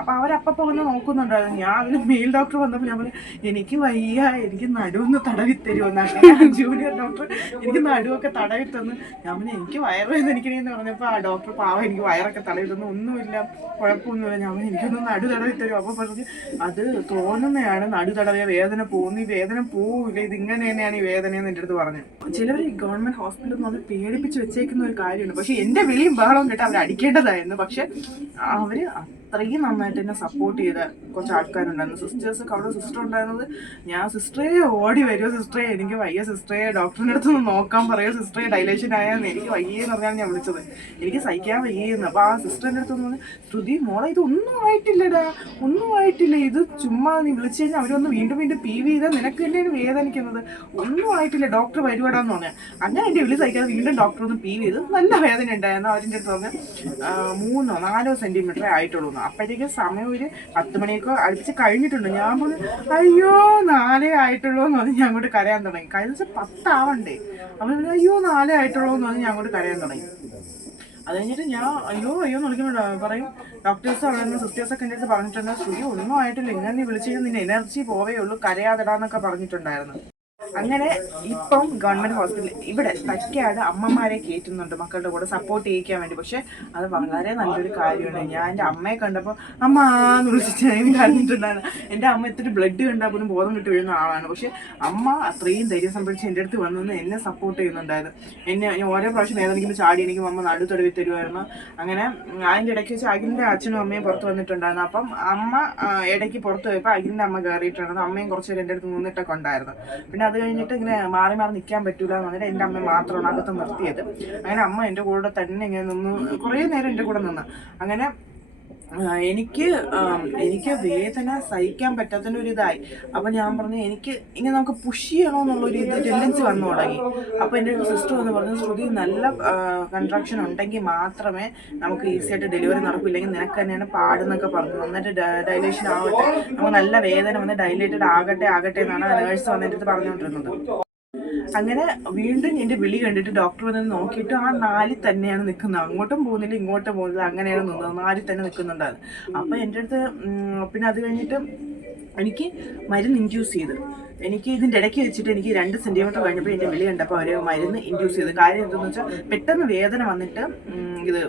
അപ്പോൾ അവരപ്പോൾ വന്ന് നോക്കുന്നുണ്ടായിരുന്നു. ഞാൻ അതിന് മെയിൽ ഡോക്ടർ വന്നപ്പോൾ ഞാൻ പറഞ്ഞു എനിക്ക് വയ്യ, എനിക്ക് നടുവൊന്ന് തടവി തരുമെന്നാണ്. ജൂനിയർ ഡോക്ടർ എനിക്ക് നടുവൊക്കെ തടവി തന്നു. ഞാൻ പറഞ്ഞു എനിക്ക് വയറുവേദന എനിക്കണെന്ന് പറഞ്ഞപ്പോൾ ആ ഡോക്ടർ പാവം എനിക്ക് വയറൊക്കെ തടവി തന്നു. ഒന്നുമില്ല, കുഴപ്പമൊന്നുമില്ല. ഞാൻ പറഞ്ഞു എനിക്കൊന്ന് നടു തടവി തരും. അപ്പോൾ പറഞ്ഞു അത് തോന്നുന്നതാണ്, നടു തടവിയ വേദന പോകുന്നു, ഈ വേദന പോവില്ല, ഇതിങ്ങനെ തന്നെയാണ് ഈ വേദനയെന്ന് എൻ്റെ അടുത്ത് പറഞ്ഞു. ചിലവർ ഈ ഗവൺമെൻറ് ഹോസ്പിറ്റലിൽ നിന്ന് അത് പേടിപ്പിച്ച് വെച്ചേക്കുന്ന ഒരു കാര്യമുണ്ട്. പക്ഷേ എൻ്റെ വിളിയും ബഹളവും കേട്ട് അവർ അടിക്കേണ്ടതായിരുന്നു. പക്ഷെ അവർ അത്രയും നന്നായിട്ട് എന്നെ സപ്പോർട്ട് ചെയ്ത കുറച്ച് ആൾക്കാരുണ്ടായിരുന്നു. സിസ്റ്റേഴ്സൊക്കെ അവിടെ സിസ്റ്റർ ഉണ്ടായിരുന്നത്. ഞാൻ സിസ്റ്ററെ ഓടി വരുമോ സിസ്റ്ററെ, എനിക്ക് വയ്യ സിസ്റ്ററെ, ഡോക്ടറിൻ്റെ അടുത്ത് ഒന്ന് നോക്കാൻ പറയുമോ സിസ്റ്ററെ, ഡൈലേഷൻ ആയാന്ന്, എനിക്ക് വയ്യെന്ന് പറഞ്ഞാൽ ഞാൻ വിളിച്ചത്, എനിക്ക് സഹിക്കാൻ വയ്യെന്ന്. അപ്പോൾ ആ സിസ്റ്ററിൻ്റെ അടുത്ത് ഒന്ന് ശ്രുതി മോളെ ഇതൊന്നും ആയിട്ടില്ലടാ, ഒന്നും ആയിട്ടില്ല, ഇത് ചുമ്മാ നീ വിളിച്ചു കഴിഞ്ഞാൽ അവരൊന്ന് വീണ്ടും PV ചെയ്താൽ നിനക്ക് തന്നെയാണ് വേദനിക്കുന്നത്, ഒന്നും ആയിട്ടില്ല, ഡോക്ടർ വരുവാടാന്ന് പറഞ്ഞാൽ. അങ്ങനെ എൻ്റെ വിളി സഹിക്കാതെ വീണ്ടും ഡോക്ടർ ഒന്ന് PV ചെയ്ത് നല്ല വേദന ഉണ്ടായിരുന്നു. അവരിൻ്റെ അടുത്ത് പറഞ്ഞ് 3-4 സെൻറ്റിമീറ്ററേ ആയിട്ടുള്ളൂ. അപ്പോഴത്തേക്കും സമയം ഒരു 10 മണിയൊക്കെ അടുപ്പിച്ച് കഴിഞ്ഞിട്ടുണ്ട്. ഞാൻ പറഞ്ഞു അയ്യോ 4 ആയിട്ടുള്ളൂ എന്ന് പറഞ്ഞ് ഞാൻ അങ്ങോട്ട് കരയാൻ തുടങ്ങി. കഴിഞ്ഞ ദിവസം 10 ആവണ്ടേ, അവൻ അയ്യോ 4 ആയിട്ടുള്ളൂ എന്ന് പറഞ്ഞ് ഞാൻ അങ്ങോട്ട് കരയാൻ തുടങ്ങി. അത് കഴിഞ്ഞിട്ട് ഞാൻ അയ്യോ എന്ന് വിളിക്കുമ്പോൾ പറയും ഡോക്ടേഴ്സ് അവിടെ നിന്ന് സിസ്റ്റേഴ്സൊക്കെ എൻ്റെ അടുത്ത് പറഞ്ഞിട്ടുണ്ട് ശ്രുതി ഒന്നും ആയിട്ടില്ല, ഇങ്ങനെ നീ വിളിച്ചു കഴിഞ്ഞാൽ നിന്റെ എനർജി പോവേ ഉള്ളൂ, കരയാതെടാന്നൊക്കെ പറഞ്ഞിട്ടുണ്ടായിരുന്നു. അങ്ങനെ ഇപ്പം ഗവൺമെൻറ് ഹോസ്പിറ്റലിൽ ഇവിടെ തൈക്കാട് അമ്മമാരെ കയറ്റുന്നുണ്ട് മക്കളുടെ കൂടെ സപ്പോർട്ട് ചെയ്യിക്കാൻ വേണ്ടി. പക്ഷെ അത് വളരെ നല്ലൊരു കാര്യമാണ്. ഞാൻ എൻ്റെ അമ്മയെ കണ്ടപ്പോൾ അമ്മന്ന് വിളിച്ചിട്ട് ഞാൻ കണ്ടിട്ടുണ്ടായിരുന്നു. എൻ്റെ അമ്മ ഇത്തിരി ബ്ലഡ് കണ്ടാൽ പോലും ബോധം കിട്ടി വീഴുന്ന ആളാണ്. പക്ഷെ അമ്മ അത്രയും ധൈര്യം സംഭരിച്ച് എൻ്റെ അടുത്ത് വന്നു എന്നെ സപ്പോർട്ട് ചെയ്യുന്നുണ്ടായിരുന്നു. ഞാൻ ഓരോ പ്രാവശ്യം വേദനിക്കുമ്പോൾ ചാടി എനിക്ക് അമ്മ നടു തടവി തരുമായിരുന്നു. അങ്ങനെ അതിൻ്റെ ഇടയ്ക്ക് വെച്ച് അഖിലിൻ്റെ അച്ഛനും അമ്മയും പുറത്ത് വന്നിട്ടുണ്ടായിരുന്നു. അപ്പം അമ്മ ഇടയ്ക്ക് പുറത്ത് പോയപ്പോൾ അഖിലിൻ്റെ അമ്മ കയറിയിട്ടുണ്ടായിരുന്നു. അമ്മയും കുറച്ച് നേരം എൻ്റെ അടുത്ത് നിന്നിട്ടൊക്കെ ഉണ്ടായിരുന്നു. പിന്നെ അത് കഴിഞ്ഞിട്ട് ഇങ്ങനെ മാറി നിൽക്കാൻ പറ്റൂല എന്ന് പറഞ്ഞിട്ട് എൻ്റെ അമ്മ മാത്രമാണ് അകത്ത് നിർത്തിയത്. അങ്ങനെ അമ്മ എൻ്റെ കൂടെ തന്നെ ഇങ്ങനെ നിന്ന് കുറേ നേരം എൻ്റെ കൂടെ നിന്ന്. അങ്ങനെ എനിക്ക് വേദന സഹിക്കാൻ പറ്റാത്തതിൻ്റെ ഒരു ഇതായി. അപ്പം ഞാൻ പറഞ്ഞു എനിക്ക് ഇങ്ങനെ നമുക്ക് പുഷ് ചെയ്യണോ എന്നുള്ളൊരു ടെൻഡൻസി വന്നു തുടങ്ങി. അപ്പോൾ എൻ്റെ ഒരു സിസ്റ്റർ വന്ന് പറഞ്ഞു ശ്രുതി നല്ല കൺട്രാക്ഷൻ ഉണ്ടെങ്കിൽ മാത്രമേ നമുക്ക് ഈസി ആയിട്ട് ഡെലിവറി നടക്കില്ലെങ്കിൽ നിനക്ക് തന്നെയാണ് പാടെന്നൊക്കെ പറഞ്ഞു. നന്നായിട്ട് ഡൈലേഷൻ ആവട്ടെ, നമുക്ക് നല്ല വേദന വന്ന് ഡൈലേറ്റഡ് ആകട്ടെ എന്നാണ് നേഴ്സ് വന്ന് എൻ്റെ അടുത്ത് പറഞ്ഞുകൊണ്ടിരുന്നത്. അങ്ങനെ വീണ്ടും എൻ്റെ വിളി കണ്ടിട്ട് ഡോക്ടർ വന്ന് നോക്കിയിട്ട് ആ 4 തന്നെയാണ് നിൽക്കുന്നത്, അങ്ങോട്ടും പോകുന്നില്ല ഇങ്ങോട്ടും പോകുന്നില്ല, അങ്ങനെയാണ് നിന്നത്, 4 തന്നെ നിൽക്കുന്നുണ്ടായിരുന്നു. അപ്പോൾ എൻ്റെ അടുത്ത് പിന്നെ അത് കഴിഞ്ഞിട്ട് എനിക്ക് മരുന്ന് ഇൻഡ്യൂസ് ചെയ്ത് എനിക്ക് ഇതിൻ്റെ ഇടയ്ക്ക് വെച്ചിട്ട് എനിക്ക് 2 സെൻറ്റിമീറ്റർ കഴിഞ്ഞപ്പോൾ എൻ്റെ വിളി കണ്ടപ്പോൾ അവർ മരുന്ന് ഇൻഡ്യൂസ് ചെയ്ത്. കാര്യം എന്താണെന്ന് വെച്ചാൽ പെട്ടെന്ന് വേദന വന്നിട്ട് ഇത്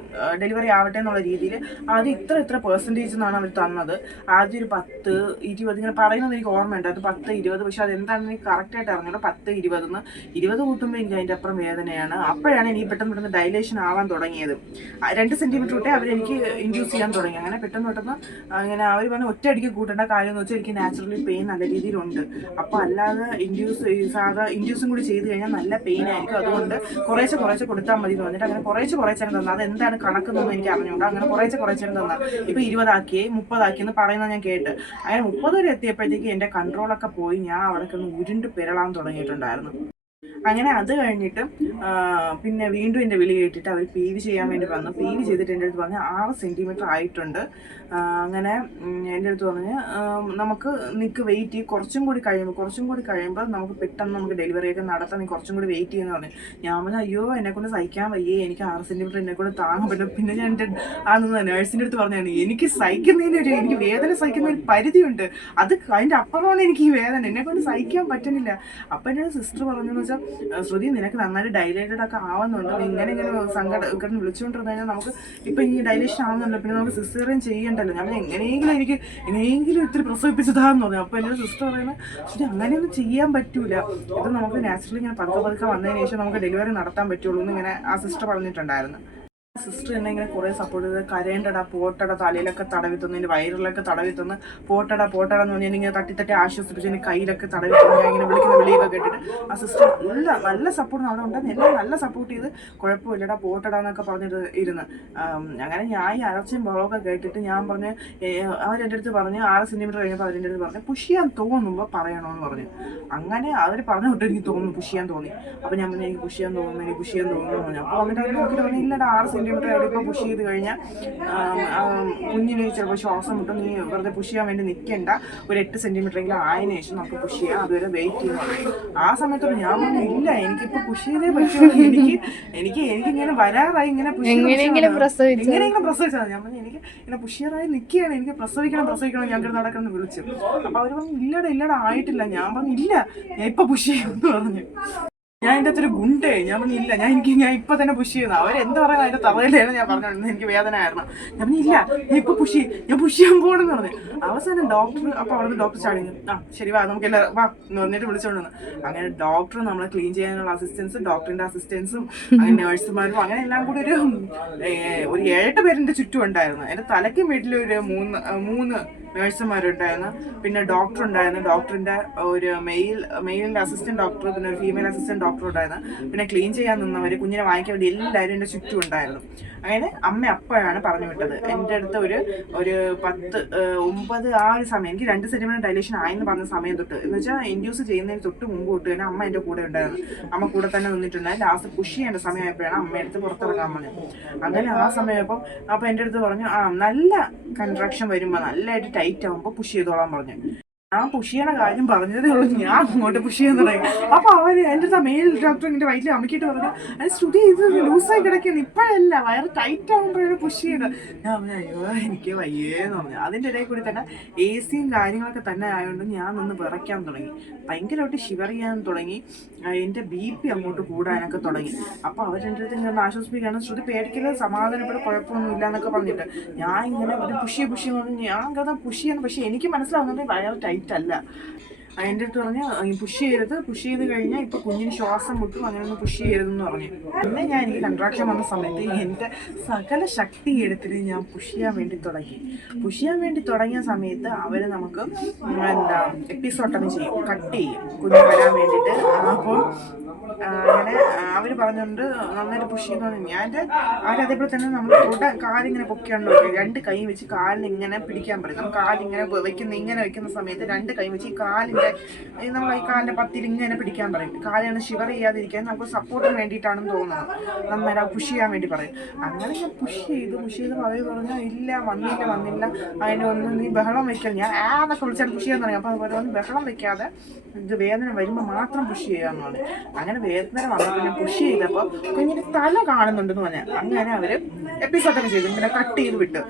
ഡെലിവറി ആവട്ടെ എന്നുള്ള രീതിയിൽ ആദ്യം ഇത്ര പെർസെൻറ്റേജ് എന്നാണ് അവർ തന്നത്. ആദ്യം ഒരു 10, 20 ഇങ്ങനെ പറയുന്നത് എനിക്ക് ഓർമ്മയുണ്ട്. അത് 10, 20, പക്ഷെ അതെന്താണെന്ന് എനിക്ക് കറക്റ്റായിട്ട് അറിഞ്ഞില്ല. 10, 20 കൂട്ടുമ്പോൾ എനിക്ക് അതിൻ്റെ അപ്പുറം വേദനയാണ്. അപ്പോഴാണ് എനിക്ക് പെട്ടെന്ന് ഡൈലേഷൻ ആവാൻ തുടങ്ങിയത്. 2 സെൻറ്റിമീറ്റർ തൊട്ടേ അവരെനിക്ക് ഇൻഡ്യൂസ് ചെയ്യാൻ തുടങ്ങി. അങ്ങനെ പെട്ടെന്ന് അങ്ങനെ അവർ പറഞ്ഞ ഒറ്റയടിക്ക് കൂട്ടേണ്ട കാര്യം എന്ന് വെച്ചാൽ എനിക്ക് നാച്ചുറലി പെയിൻ നല്ല രീതിയിലുണ്ട്. അപ്പോൾ അല്ലാതെ സാധാ ഇൻഡ്യൂസും കൂടി ചെയ്ത് കഴിഞ്ഞാൽ നല്ല പെയിൻ ആയിരിക്കും. അതുകൊണ്ട് കുറേശ്ശെ കൊടുത്താൽ മതി എന്ന് പറഞ്ഞിട്ട് അങ്ങനെ കുറേശ്ശെ തന്നത്. അതെന്താണ് കണക്കെന്നൊന്നും എനിക്ക് അറിഞ്ഞുകൊണ്ട് അങ്ങനെ കുറേശ്ശെ തന്നാൽ ഇപ്പോൾ 20 ആക്കി 30 ആക്കി എന്ന് പറയുന്നത് ഞാൻ കേട്ട്. അങ്ങനെ 30 വരെ എത്തിയപ്പോഴത്തേക്ക് എൻ്റെ കൺട്രോളൊക്കെ പോയി. ഞാൻ അവിടെ ഒന്ന് ഉരുണ്ട് പിരളാൻ തുടങ്ങിയിട്ടുണ്ടായിരുന്നു. അങ്ങനെ അത് കഴിഞ്ഞിട്ട് പിന്നെ വീണ്ടും എൻ്റെ വിളി കേട്ടിട്ട് അവർ PV ചെയ്യാൻ വേണ്ടി വന്നു. PV ചെയ്തിട്ട് എൻ്റെ അടുത്ത് പറഞ്ഞ് 6 സെൻറ്റിമീറ്റർ ആയിട്ടുണ്ട്. അങ്ങനെ എൻ്റെ അടുത്ത് പറഞ്ഞ് നമുക്ക് നിൽക്ക് വെയിറ്റ് ചെയ്യും, കുറച്ചും കൂടി കഴിയുമ്പോൾ നമുക്ക് പെട്ടെന്ന് നമുക്ക് ഡെലിവറിയൊക്കെ നടത്താൻ നീ കുറച്ചും കൂടി വെയിറ്റ് ചെയ്യുമെന്ന് പറഞ്ഞു. ഞാൻ പറഞ്ഞു അയ്യോ എന്നെക്കൊണ്ട് സഹിക്കാൻ വയ്യേ, എനിക്ക് 6 സെൻറ്റിമീറ്റർ എന്നെക്കൊണ്ട് താങ്ങാൻ പറ്റും. പിന്നെ ഞാൻ എൻ്റെ നേഴ്സിൻ്റെ അടുത്ത് പറഞ്ഞാണ് എനിക്ക് എനിക്ക് വേദന സഹിക്കുന്നതിന് പരിധിയുണ്ട്, അതിൻ്റെ അപ്പുറമാണ് എനിക്ക് ഈ വേദന, എന്നെക്കൊണ്ട് സഹിക്കാൻ പറ്റുന്നില്ല. അപ്പം എൻ്റെ സിസ്റ്റർ പറഞ്ഞെന്ന് വെച്ചാൽ ശ്രുതി നിനക്ക് നന്നായിട്ട് ഡൈലേറ്റഡ് ഒക്കെ ആവുന്നുണ്ട്, ഇങ്ങനെ സങ്കടം വിളിച്ചുകൊണ്ടിരുന്നു കഴിഞ്ഞാൽ നമുക്ക് ഇപ്പം ഈ ഡൈലേഷൻ ആവുന്നുണ്ട്, പിന്നെ നമുക്ക് സിസേറിയൻ ചെയ്യണ്ടല്ലോ. ഞാൻ എങ്ങനെയെങ്കിലും ഇത്തിരി പ്രസവിപ്പിച്ചതാന്ന് പറഞ്ഞു. അപ്പോൾ എൻ്റെ സിസ്റ്റർ പറയുന്നത് ശ്രുതി അങ്ങനെയൊന്നും ചെയ്യാൻ പറ്റൂല, ഇത് നമുക്ക് നാച്ചുറലി ഇങ്ങനെ പതുക്കെ വന്നതിന് ശേഷം നമുക്ക് ഡെലിവറി നടത്താൻ പറ്റുള്ളൂ എന്ന് ഇങ്ങനെ ആ സിസ്റ്റർ പറഞ്ഞിട്ടുണ്ടായിരുന്നു. സിസ്റ്റർ എന്നെ ഇങ്ങനെ കുറേ സപ്പോർട്ട് ചെയ്ത് കരയേണ്ടടാ പോട്ടടാ തലയിലൊക്കെ തടവി തന്നു, എൻ്റെ വയറിലൊക്കെ തടവി തന്ന് പോട്ടടാ എന്ന് പറഞ്ഞാൽ ഇങ്ങനെ തട്ടി ആശ്വസിപ്പിച്ച് എൻ്റെ കയ്യിലൊക്കെ തടവി തന്നു. ഞാൻ ഇങ്ങനെ വിളിക്കുന്ന വിളിയൊക്കെ കേട്ടിട്ട് ആ സിസ്റ്റർ നല്ല സപ്പോർട്ട് അവിടെ ഉണ്ടായിരുന്നു. എന്നെ നല്ല സപ്പോർട്ട് ചെയ്ത് കുഴപ്പമില്ലടാ പോട്ടടാ എന്നൊക്കെ പറഞ്ഞിട്ട് ഇരുന്ന്. അങ്ങനെ ഞാൻ ഈ അലർച്ചയും ബഹളമൊക്കെ കേട്ടിട്ട് ഞാൻ പറഞ്ഞ് അവരെൻ്റെ അടുത്ത് പറഞ്ഞ് 6 സെൻറ്റിമീറ്റർ കഴിഞ്ഞപ്പോൾ അവരെൻ്റെ അടുത്ത് പറഞ്ഞ് പുഷ് ചെയ്യാൻ തോന്നുമ്പോൾ പറയണമെന്ന് പറഞ്ഞു. അങ്ങനെ അവർ പറഞ്ഞു വിട്ട് എനിക്ക് തോന്നുന്നു പുഷ് ചെയ്യാൻ തോന്നി. അപ്പോൾ ഞാൻ പറഞ്ഞു എനിക്ക് പുഷ് ചെയ്യാൻ തോന്നുന്നു പറഞ്ഞു. അപ്പോൾ വന്നിട്ട് അവർ നോക്കിയിട്ട് പറഞ്ഞു ഇല്ലടാ 6 സെൻറ്റിമീറ്റർ അവിടെ ഇപ്പോൾ പുഷ് ചെയ്ത് കഴിഞ്ഞാൽ കുഞ്ഞിന് ചിലപ്പോൾ ശ്വാസം മുട്ടും, നീ വെറുതെ പുഷ് ചെയ്യാൻ വേണ്ടി നിൽക്കേണ്ട, ഒരു 8 സെൻറ്റിമീറ്റർ എങ്കിലും ആയതിനു ശേഷം നമുക്ക് പുഷ് ചെയ്യാം, അതുവരെ വെയിറ്റ് ചെയ്യുന്നു. ആ സമയത്തോട് ഞാൻ പറഞ്ഞു ഇല്ല എനിക്കിപ്പോൾ പുഷ് ചെയ്തേ പറ്റുള്ളൂ, എനിക്ക് ഇങ്ങനെ വരാറായി ഇങ്ങനെ എങ്ങനെയെങ്കിലും പ്രസവിച്ചത്. ഞാൻ പറഞ്ഞു എനിക്ക് ഇങ്ങനെ പുഷ് ചെയ്യാറായി നിൽക്കുകയാണ്, എനിക്ക് പ്രസവിക്കണം ഞാൻ നടക്കണം എന്ന് വിളിച്ചു. അപ്പോൾ അവർ പറഞ്ഞു ഇല്ലടാ ആയിട്ടില്ല. ഞാൻ പറഞ്ഞു ഇല്ല ഞാൻ ഇപ്പോൾ പുഷ് ചെയ്യുമെന്ന് പറഞ്ഞു. ഞാൻ എൻ്റെ അകത്തൊരു ഗുണ്ടേ, ഞാൻ പറഞ്ഞു ഇല്ല ഞാൻ ഇപ്പം തന്നെ പുഷ് ചെയ്യുന്നു. അവരെന്താ പറയുന്നത് അതിൻ്റെ തറയിലാണ് ഞാൻ പറഞ്ഞിരുന്നത് എനിക്ക് വേദന ആയിരുന്നു. ഞാൻ പറഞ്ഞു ഇല്ല ഞാൻ ഇപ്പോൾ ഞാൻ പുഷ് ചെയ്യാൻ പോകണമെന്ന് പറഞ്ഞു. അവസാനം ഡോക്ടർ അപ്പോൾ അവിടെ ഡോക്ടർ ചാടിഞ്ഞു ശരി വാ നമുക്ക് വാ എന്ന് പറഞ്ഞിട്ട് വിളിച്ചുകൊണ്ട് വന്നു. അങ്ങനെ ഡോക്ടർ നമ്മളെ ക്ലീൻ ചെയ്യാനുള്ള അസിസ്റ്റൻസും ഡോക്ടറിൻ്റെ അസിസ്റ്റൻസും അങ്ങനെ നേഴ്സുമാരും അങ്ങനെ എല്ലാം കൂടി ഒരു 7-8 പേരിൻ്റെ ചുറ്റും ഉണ്ടായിരുന്നു. എൻ്റെ തലയ്ക്കും വീട്ടിലൊരു 3 നേഴ്സുമാരുണ്ടായിരുന്നു, പിന്നെ ഡോക്ടർ ഉണ്ടായിരുന്നു, ഡോക്ടറിൻ്റെ ഒരു മെയിലിൻ്റെ അസിസ്റ്റൻറ്റ് ഡോക്ടർ, പിന്നെ ഒരു ഫീമെയിൽ അസിസ്റ്റൻറ്റ് ഡോക്ടർ ഉണ്ടായിരുന്നു, പിന്നെ ക്ലീൻ ചെയ്യാൻ നിന്നവർ, കുഞ്ഞിനെ വാങ്ങിക്കാൻ വേണ്ടി എല്ലാവരും എൻ്റെ ചുറ്റും ഉണ്ടായിരുന്നു. അങ്ങനെ അമ്മ അപ്പോഴാണ് പറഞ്ഞു വിട്ടത്. എൻ്റെ അടുത്ത് ഒരു 10-9 ആ ഒരു സമയം എനിക്ക് 2 സെൻറ്റിമീറ്റർ ഡൈലേഷൻ ആയെന്ന് പറഞ്ഞ സമയം തൊട്ട് എന്ന് വെച്ചാൽ ഇൻഡ്യൂസ് ചെയ്യുന്നതിന് തൊട്ട് മുമ്പ് തൊട്ട് തന്നെ അമ്മ എൻ്റെ കൂടെ ഉണ്ടായിരുന്നു. അമ്മ കൂടെ തന്നെ നിന്നിട്ടുണ്ടായിരുന്നു. ലാസ്റ്റ് പുഷ് ചെയ്യേണ്ട സമയമായപ്പോഴാണ് അമ്മയെടുത്ത് പുറത്തിറങ്ങാൻ പറഞ്ഞത്. അങ്ങനെ ആ സമയപ്പം അപ്പോൾ എൻ്റെ അടുത്ത് പറഞ്ഞു നല്ല കൺട്രാക്ഷൻ വരുമ്പോൾ നല്ലതായിട്ട് ടൈറ്റ് ആകുമ്പോൾ പുഷ് ചെയ്തോളാൻ പറഞ്ഞു. ഞാൻ പുഷ് ചെയ്യണ കാര്യം പറഞ്ഞതേ ഉള്ളൂ, ഞാൻ അങ്ങോട്ട് പുഷ് ചെയ്യാൻ തുടങ്ങി. അപ്പോൾ അവർ എൻ്റെ അടുത്ത് മെയിൽ ഡോക്ടർ എൻ്റെ വയറ്റിൽ അമ്മക്കിയിട്ട് പറഞ്ഞു അത് ശ്രുതി ഇത് ലൂസായി കിടക്കുകയാണ്, ഇപ്പോഴല്ല വയറ് ടൈറ്റ് ആകുമ്പോഴാണ് പുഷ് ചെയ്യുന്നത്. ഞാൻ പറഞ്ഞു അയ്യോ എനിക്ക് വയ്യേന്ന് പറഞ്ഞു. അതിൻ്റെ ഇടയിൽ കൂടി തന്നെ AC-യും കാര്യങ്ങളൊക്കെ തന്നെ ആയതുകൊണ്ട് ഞാൻ നിന്ന് വിറയ്ക്കാൻ തുടങ്ങി, ഭയങ്കരമായിട്ട് ഷിവർ ചെയ്യാൻ തുടങ്ങി, എൻ്റെ BP അങ്ങോട്ട് കൂടാനൊക്കെ തുടങ്ങി. അപ്പോൾ അവരെൻ്റെ അടുത്ത് ഇങ്ങനെ ആശ്വസിപ്പിക്കുകയാണ് ശ്രുതി പേടിക്കല് സമാധാനപ്പെടെ കുഴപ്പമൊന്നുമില്ല എന്നൊക്കെ പറഞ്ഞിട്ട് ഞാൻ ഇങ്ങനെ ഒരു പുഷ് ചെയ്യുന്ന പറഞ്ഞു. ഞാൻ കാരണം പുഷ് ചെയ്യുന്നു, പക്ഷേ എനിക്ക് മനസ്സിലാവുന്നത് വയറ് ടൈറ്റ് അല്ല. എൻ്റെ അടുത്ത് പറഞ്ഞ് പുഷ് ചെയ്ത് കഴിഞ്ഞാൽ ഇപ്പോൾ കുഞ്ഞിന് ശ്വാസം മുട്ടും, അങ്ങനെയൊന്നും പുഷ് ചെയ്യരുതെന്ന് പറഞ്ഞു. പിന്നെ എനിക്ക് കൺട്രാക്ഷൻ വന്ന സമയത്ത് എൻ്റെ സകല ശക്തി എടുത്തിട്ട് ഞാൻ പുഷ് ചെയ്യാൻ വേണ്ടി തുടങ്ങിയ സമയത്ത് അവർ നമുക്ക് എപ്പിസോട്ടമി ചെയ്യും, കട്ട് ചെയ്യും കുഞ്ഞ് വരാൻ വേണ്ടിയിട്ട്. അപ്പോൾ അങ്ങനെ അവർ പറഞ്ഞുകൊണ്ട് നന്നായിട്ട് പുഷ് ചെയ്യുന്നു. ഞാൻ അവരതേപോലെ തന്നെ നമ്മൾ കാലിങ്ങനെ പൊക്കിയാണല്ലോ, 2 കൈ വെച്ച് കാലിന് ഇങ്ങനെ പിടിക്കാൻ പറയും. നമ്മൾ കാലിങ്ങനെ വെക്കുന്ന സമയത്ത് 2 കൈ വെച്ച് ഈ കാലിൻ്റെ നമ്മൾ ഈ കാലിൻ്റെ പത്തിൽ ഇങ്ങനെ പിടിക്കാൻ പറയും. കാലാണ് ഷിവർ ചെയ്യാതിരിക്കാൻ നമുക്ക് സപ്പോർട്ടിന് വേണ്ടിയിട്ടാണെന്ന് തോന്നുന്നത്, നന്നായിട്ട് പുഷ് ചെയ്യാൻ വേണ്ടി പറയും. അങ്ങനെ ഞാൻ പുഷ് ചെയ്ത് അവർ പറഞ്ഞു ഇല്ല വന്നില്ല അതിൻ്റെ ഒന്ന് നീ ബഹളം വെക്കൽ, ഞാൻ എന്നൊക്കെ വിളിച്ചാൽ പുഷ് ചെയ്യാൻ തുടങ്ങി. അപ്പോൾ അതുപോലെ ഒന്ന് ബഹളം വെക്കാതെ ഇത് വേദന വരുമ്പോൾ മാത്രം പുഷ് ചെയ്യാമെന്ന് പറഞ്ഞു. അങ്ങനെ വേദന വന്നപ്പോൾ ഞാൻ പുഷ് ചെയ്തപ്പോൾ കുഞ്ഞിൻ്റെ തല കാണുന്നുണ്ടെന്ന് പറഞ്ഞാൽ അങ്ങനെ അവർ എപ്പിസോഡൊക്കെ ചെയ്തു. പിന്നെ കട്ട് ചെയ്ത് വിട്ട്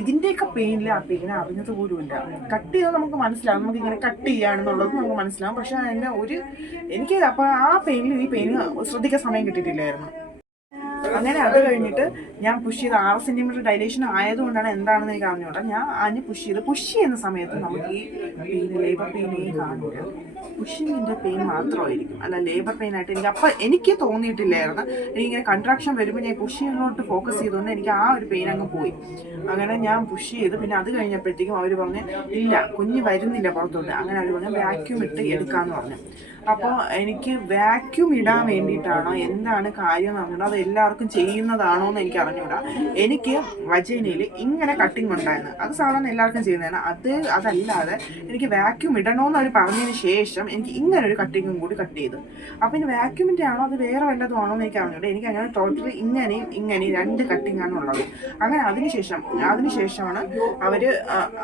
ഇതിൻ്റെയൊക്കെ പെയിനിൽ ആ പെയിൻ അറിഞ്ഞത് പോലുമില്ല. കട്ട് ചെയ്താൽ നമുക്ക് മനസ്സിലാവും, നമുക്ക് ഇങ്ങനെ കട്ട് ചെയ്യാണെന്നുള്ളത് നമുക്ക് മനസ്സിലാവും. പക്ഷെ അതിന് എനിക്ക് അപ്പോൾ ആ പെയിനിൽ ഈ പെയിന് ശ്രദ്ധിക്കാൻ സമയം കിട്ടിയിട്ടില്ലായിരുന്നു. അങ്ങനെ അത് കഴിഞ്ഞിട്ട് ഞാൻ പുഷ് ചെയ്ത് 6 സെൻറ്റിമീറ്റർ ഡൈലേഷൻ ആയതുകൊണ്ടാണ് എന്താണെന്ന് എനിക്ക് അറിഞ്ഞുകൂടാ. ഞാൻ അതിന് പുഷ് ചെയ്യുന്ന സമയത്ത് നമുക്ക് ഈ ലേബർ പെയിൻ കാണില്ല, പുഷിങ്ങിൻ്റെ പെയിൻ മാത്രമായിരിക്കും, അല്ല ലേബർ പെയിൻ ആയിട്ട് എനിക്ക് തോന്നിയിട്ടില്ലായിരുന്നു. എനിക്കിങ്ങനെ കൺട്രാക്ഷൻ വരുമ്പോൾ ഞാൻ പുഷിങ്ങിലോട്ട് ഫോക്കസ് ചെയ്തുകൊണ്ട് എനിക്ക് ആ ഒരു പെയിൻ അങ്ങ് പോയി. അങ്ങനെ ഞാൻ പുഷ് ചെയ്ത് പിന്നെ അത് കഴിഞ്ഞപ്പോഴത്തേക്കും അവർ പറഞ്ഞ് ഇല്ല കുഞ്ഞ് വരുന്നില്ല പുറത്തോട്ട്. അങ്ങനെ അവർ പറഞ്ഞ് വാക്യൂം ഇട്ട് എടുക്കാമെന്ന് പറഞ്ഞു. അപ്പോൾ എനിക്ക് വാക്യൂം ഇടാൻ വേണ്ടിയിട്ടാണോ എന്താണ് കാര്യം എന്ന് പറഞ്ഞാൽ അത് എല്ലാവർക്കും ചെയ്യുന്നതാണോ എന്ന് എനിക്ക് അറിഞ്ഞൂടാ. എനിക്ക് വജൈനയിൽ ഇങ്ങനെ കട്ടിങ് ഉണ്ടായിരുന്നു, അത് സാധാരണ എല്ലാവർക്കും ചെയ്യുന്നതാണ്. അതല്ലാതെ എനിക്ക് വാക്യൂം ഇടണമെന്ന് അവർ പറഞ്ഞതിന് ശേഷം എനിക്ക് ഇങ്ങനെ ഒരു കട്ടിങ്ങും കൂടി കട്ട് ചെയ്തു. അപ്പം ഇനി വാക്യൂമിൻ്റെ ആണോ അത് വേറെ വല്ലതും ആണോ എന്ന് എനിക്ക് അറിഞ്ഞൂടാ. എനിക്ക് അങ്ങനെ ടോട്ടലി ഇങ്ങനെയും 2 കട്ടിങ്ങാണ് ഉള്ളത്. അങ്ങനെ അതിനുശേഷമാണ്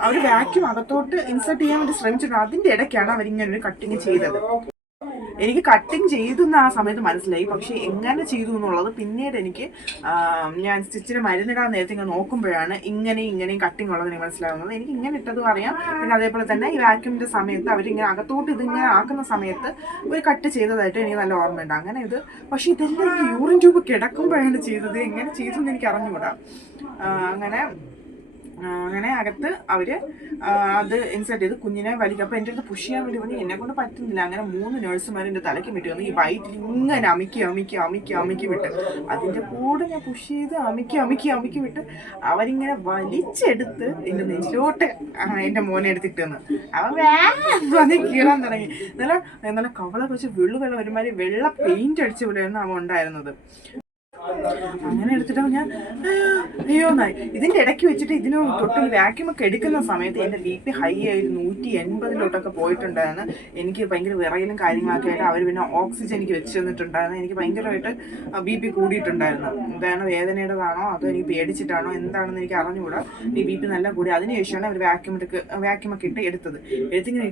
അവർ വാക്യൂം അകത്തോട്ട് ഇൻസേർട്ട് ചെയ്യാൻ വേണ്ടി ശ്രമിച്ചിട്ടുണ്ട്. അതിൻ്റെ ഇടയ്ക്കാണ് അവരിങ്ങനെ ഒരു കട്ടിങ് ചെയ്തത്. എനിക്ക് കട്ടിങ് ചെയ്തു എന്ന് ആ സമയത്ത് മനസ്സിലായി. പക്ഷേ എങ്ങനെ ചെയ്തു എന്നുള്ളത് പിന്നീട് എനിക്ക് ഞാൻ സ്റ്റിച്ചിന് മരുന്നിടാൻ നേരത്തെ ഇങ്ങനെ നോക്കുമ്പോഴാണ് ഇങ്ങനെയും കട്ടിങ് ഉള്ളത് എനിക്ക് മനസ്സിലാകുന്നത്. എനിക്ക് ഇങ്ങനെ ഇട്ടതും അറിയാം. പിന്നെ അതേപോലെ തന്നെ ഈ വാക്യൂമിൻ്റെ സമയത്ത് അവരിങ്ങനെ അകത്തോട്ട് ഇതിങ്ങനെ ആക്കുന്ന സമയത്ത് ഒരു കട്ട് ചെയ്തതായിട്ട് എനിക്ക് നല്ല ഓർമ്മയുണ്ട്. അങ്ങനെ പക്ഷേ ഇതെല്ലാം എനിക്ക് യൂറിൻ ട്യൂബ് കിടക്കുമ്പോഴാണ് ചെയ്തത്. എങ്ങനെ ചെയ്തു എന്ന് എനിക്ക് അറിഞ്ഞുകൂടാ. അങ്ങനെ അകത്ത് അവർ അത് ഇൻസേർട്ട് ചെയ്ത് കുഞ്ഞിനെ വലിക്കും. അപ്പോൾ എൻ്റെ അടുത്ത് പുഷ് ചെയ്യാൻ വേണ്ടി പറഞ്ഞു, എന്നെ കൊണ്ട് പറ്റുന്നില്ല. അങ്ങനെ 3 നഴ്സുമാർ എൻ്റെ തലയ്ക്ക് വിട്ടു വന്നു. ഈ വയറ്റിൽ ഇങ്ങനെ അമിക്കി വിട്ട് അതിൻ്റെ കൂടെ ഞാൻ പുഷ് ചെയ്ത് അമിക്കി വിട്ട് അവരിങ്ങനെ വലിച്ചെടുത്ത് എൻ്റെ നെഞ്ചിലോട്ട് എൻ്റെ മോനെ എടുത്തിട്ട് വന്ന് അവൻ വേറെ കീറാൻ തുടങ്ങി. നല്ല കവളൊക്കെ വെച്ച് വെള്ളം ഒരുമാതിരി വെള്ള പെയിന്റ് അടിച്ച് വിടെയായിരുന്നു അവൻ ഉണ്ടായിരുന്നത്. അങ്ങനെ എടുത്തിട്ട് ഞാൻ അയ്യോന്നായി. ഇതിൻ്റെ ഇടയ്ക്ക് വെച്ചിട്ട് ഇതിന് തൊട്ട് വാക്യൂം ഒക്കെ എടുക്കുന്ന സമയത്ത് എൻ്റെ BP ഹൈ ആയിട്ട് 180 പോയിട്ടുണ്ടായിരുന്നു. എനിക്ക് ഭയങ്കര വിറയലും കാര്യങ്ങളൊക്കെ ആയിട്ട് അവർ പിന്നെ ഓക്സിജൻ എനിക്ക് വെച്ച് തന്നിട്ടുണ്ടായിരുന്നു. എനിക്ക് ഭയങ്കരമായിട്ട് BP കൂടിയിട്ടുണ്ടായിരുന്നു. എന്താണ് വേദനയുടേതാണോ അതോ എനിക്ക് പേടിച്ചിട്ടാണോ എന്താണെന്ന് എനിക്ക് അറിഞ്ഞുകൂടാ. ഈ BP നല്ല കൂടി. അതിനുശേഷമാണ് അവർ വാക്യൂമൊക്കെ എടുത്തത്. എടുത്തിങ്ങനെ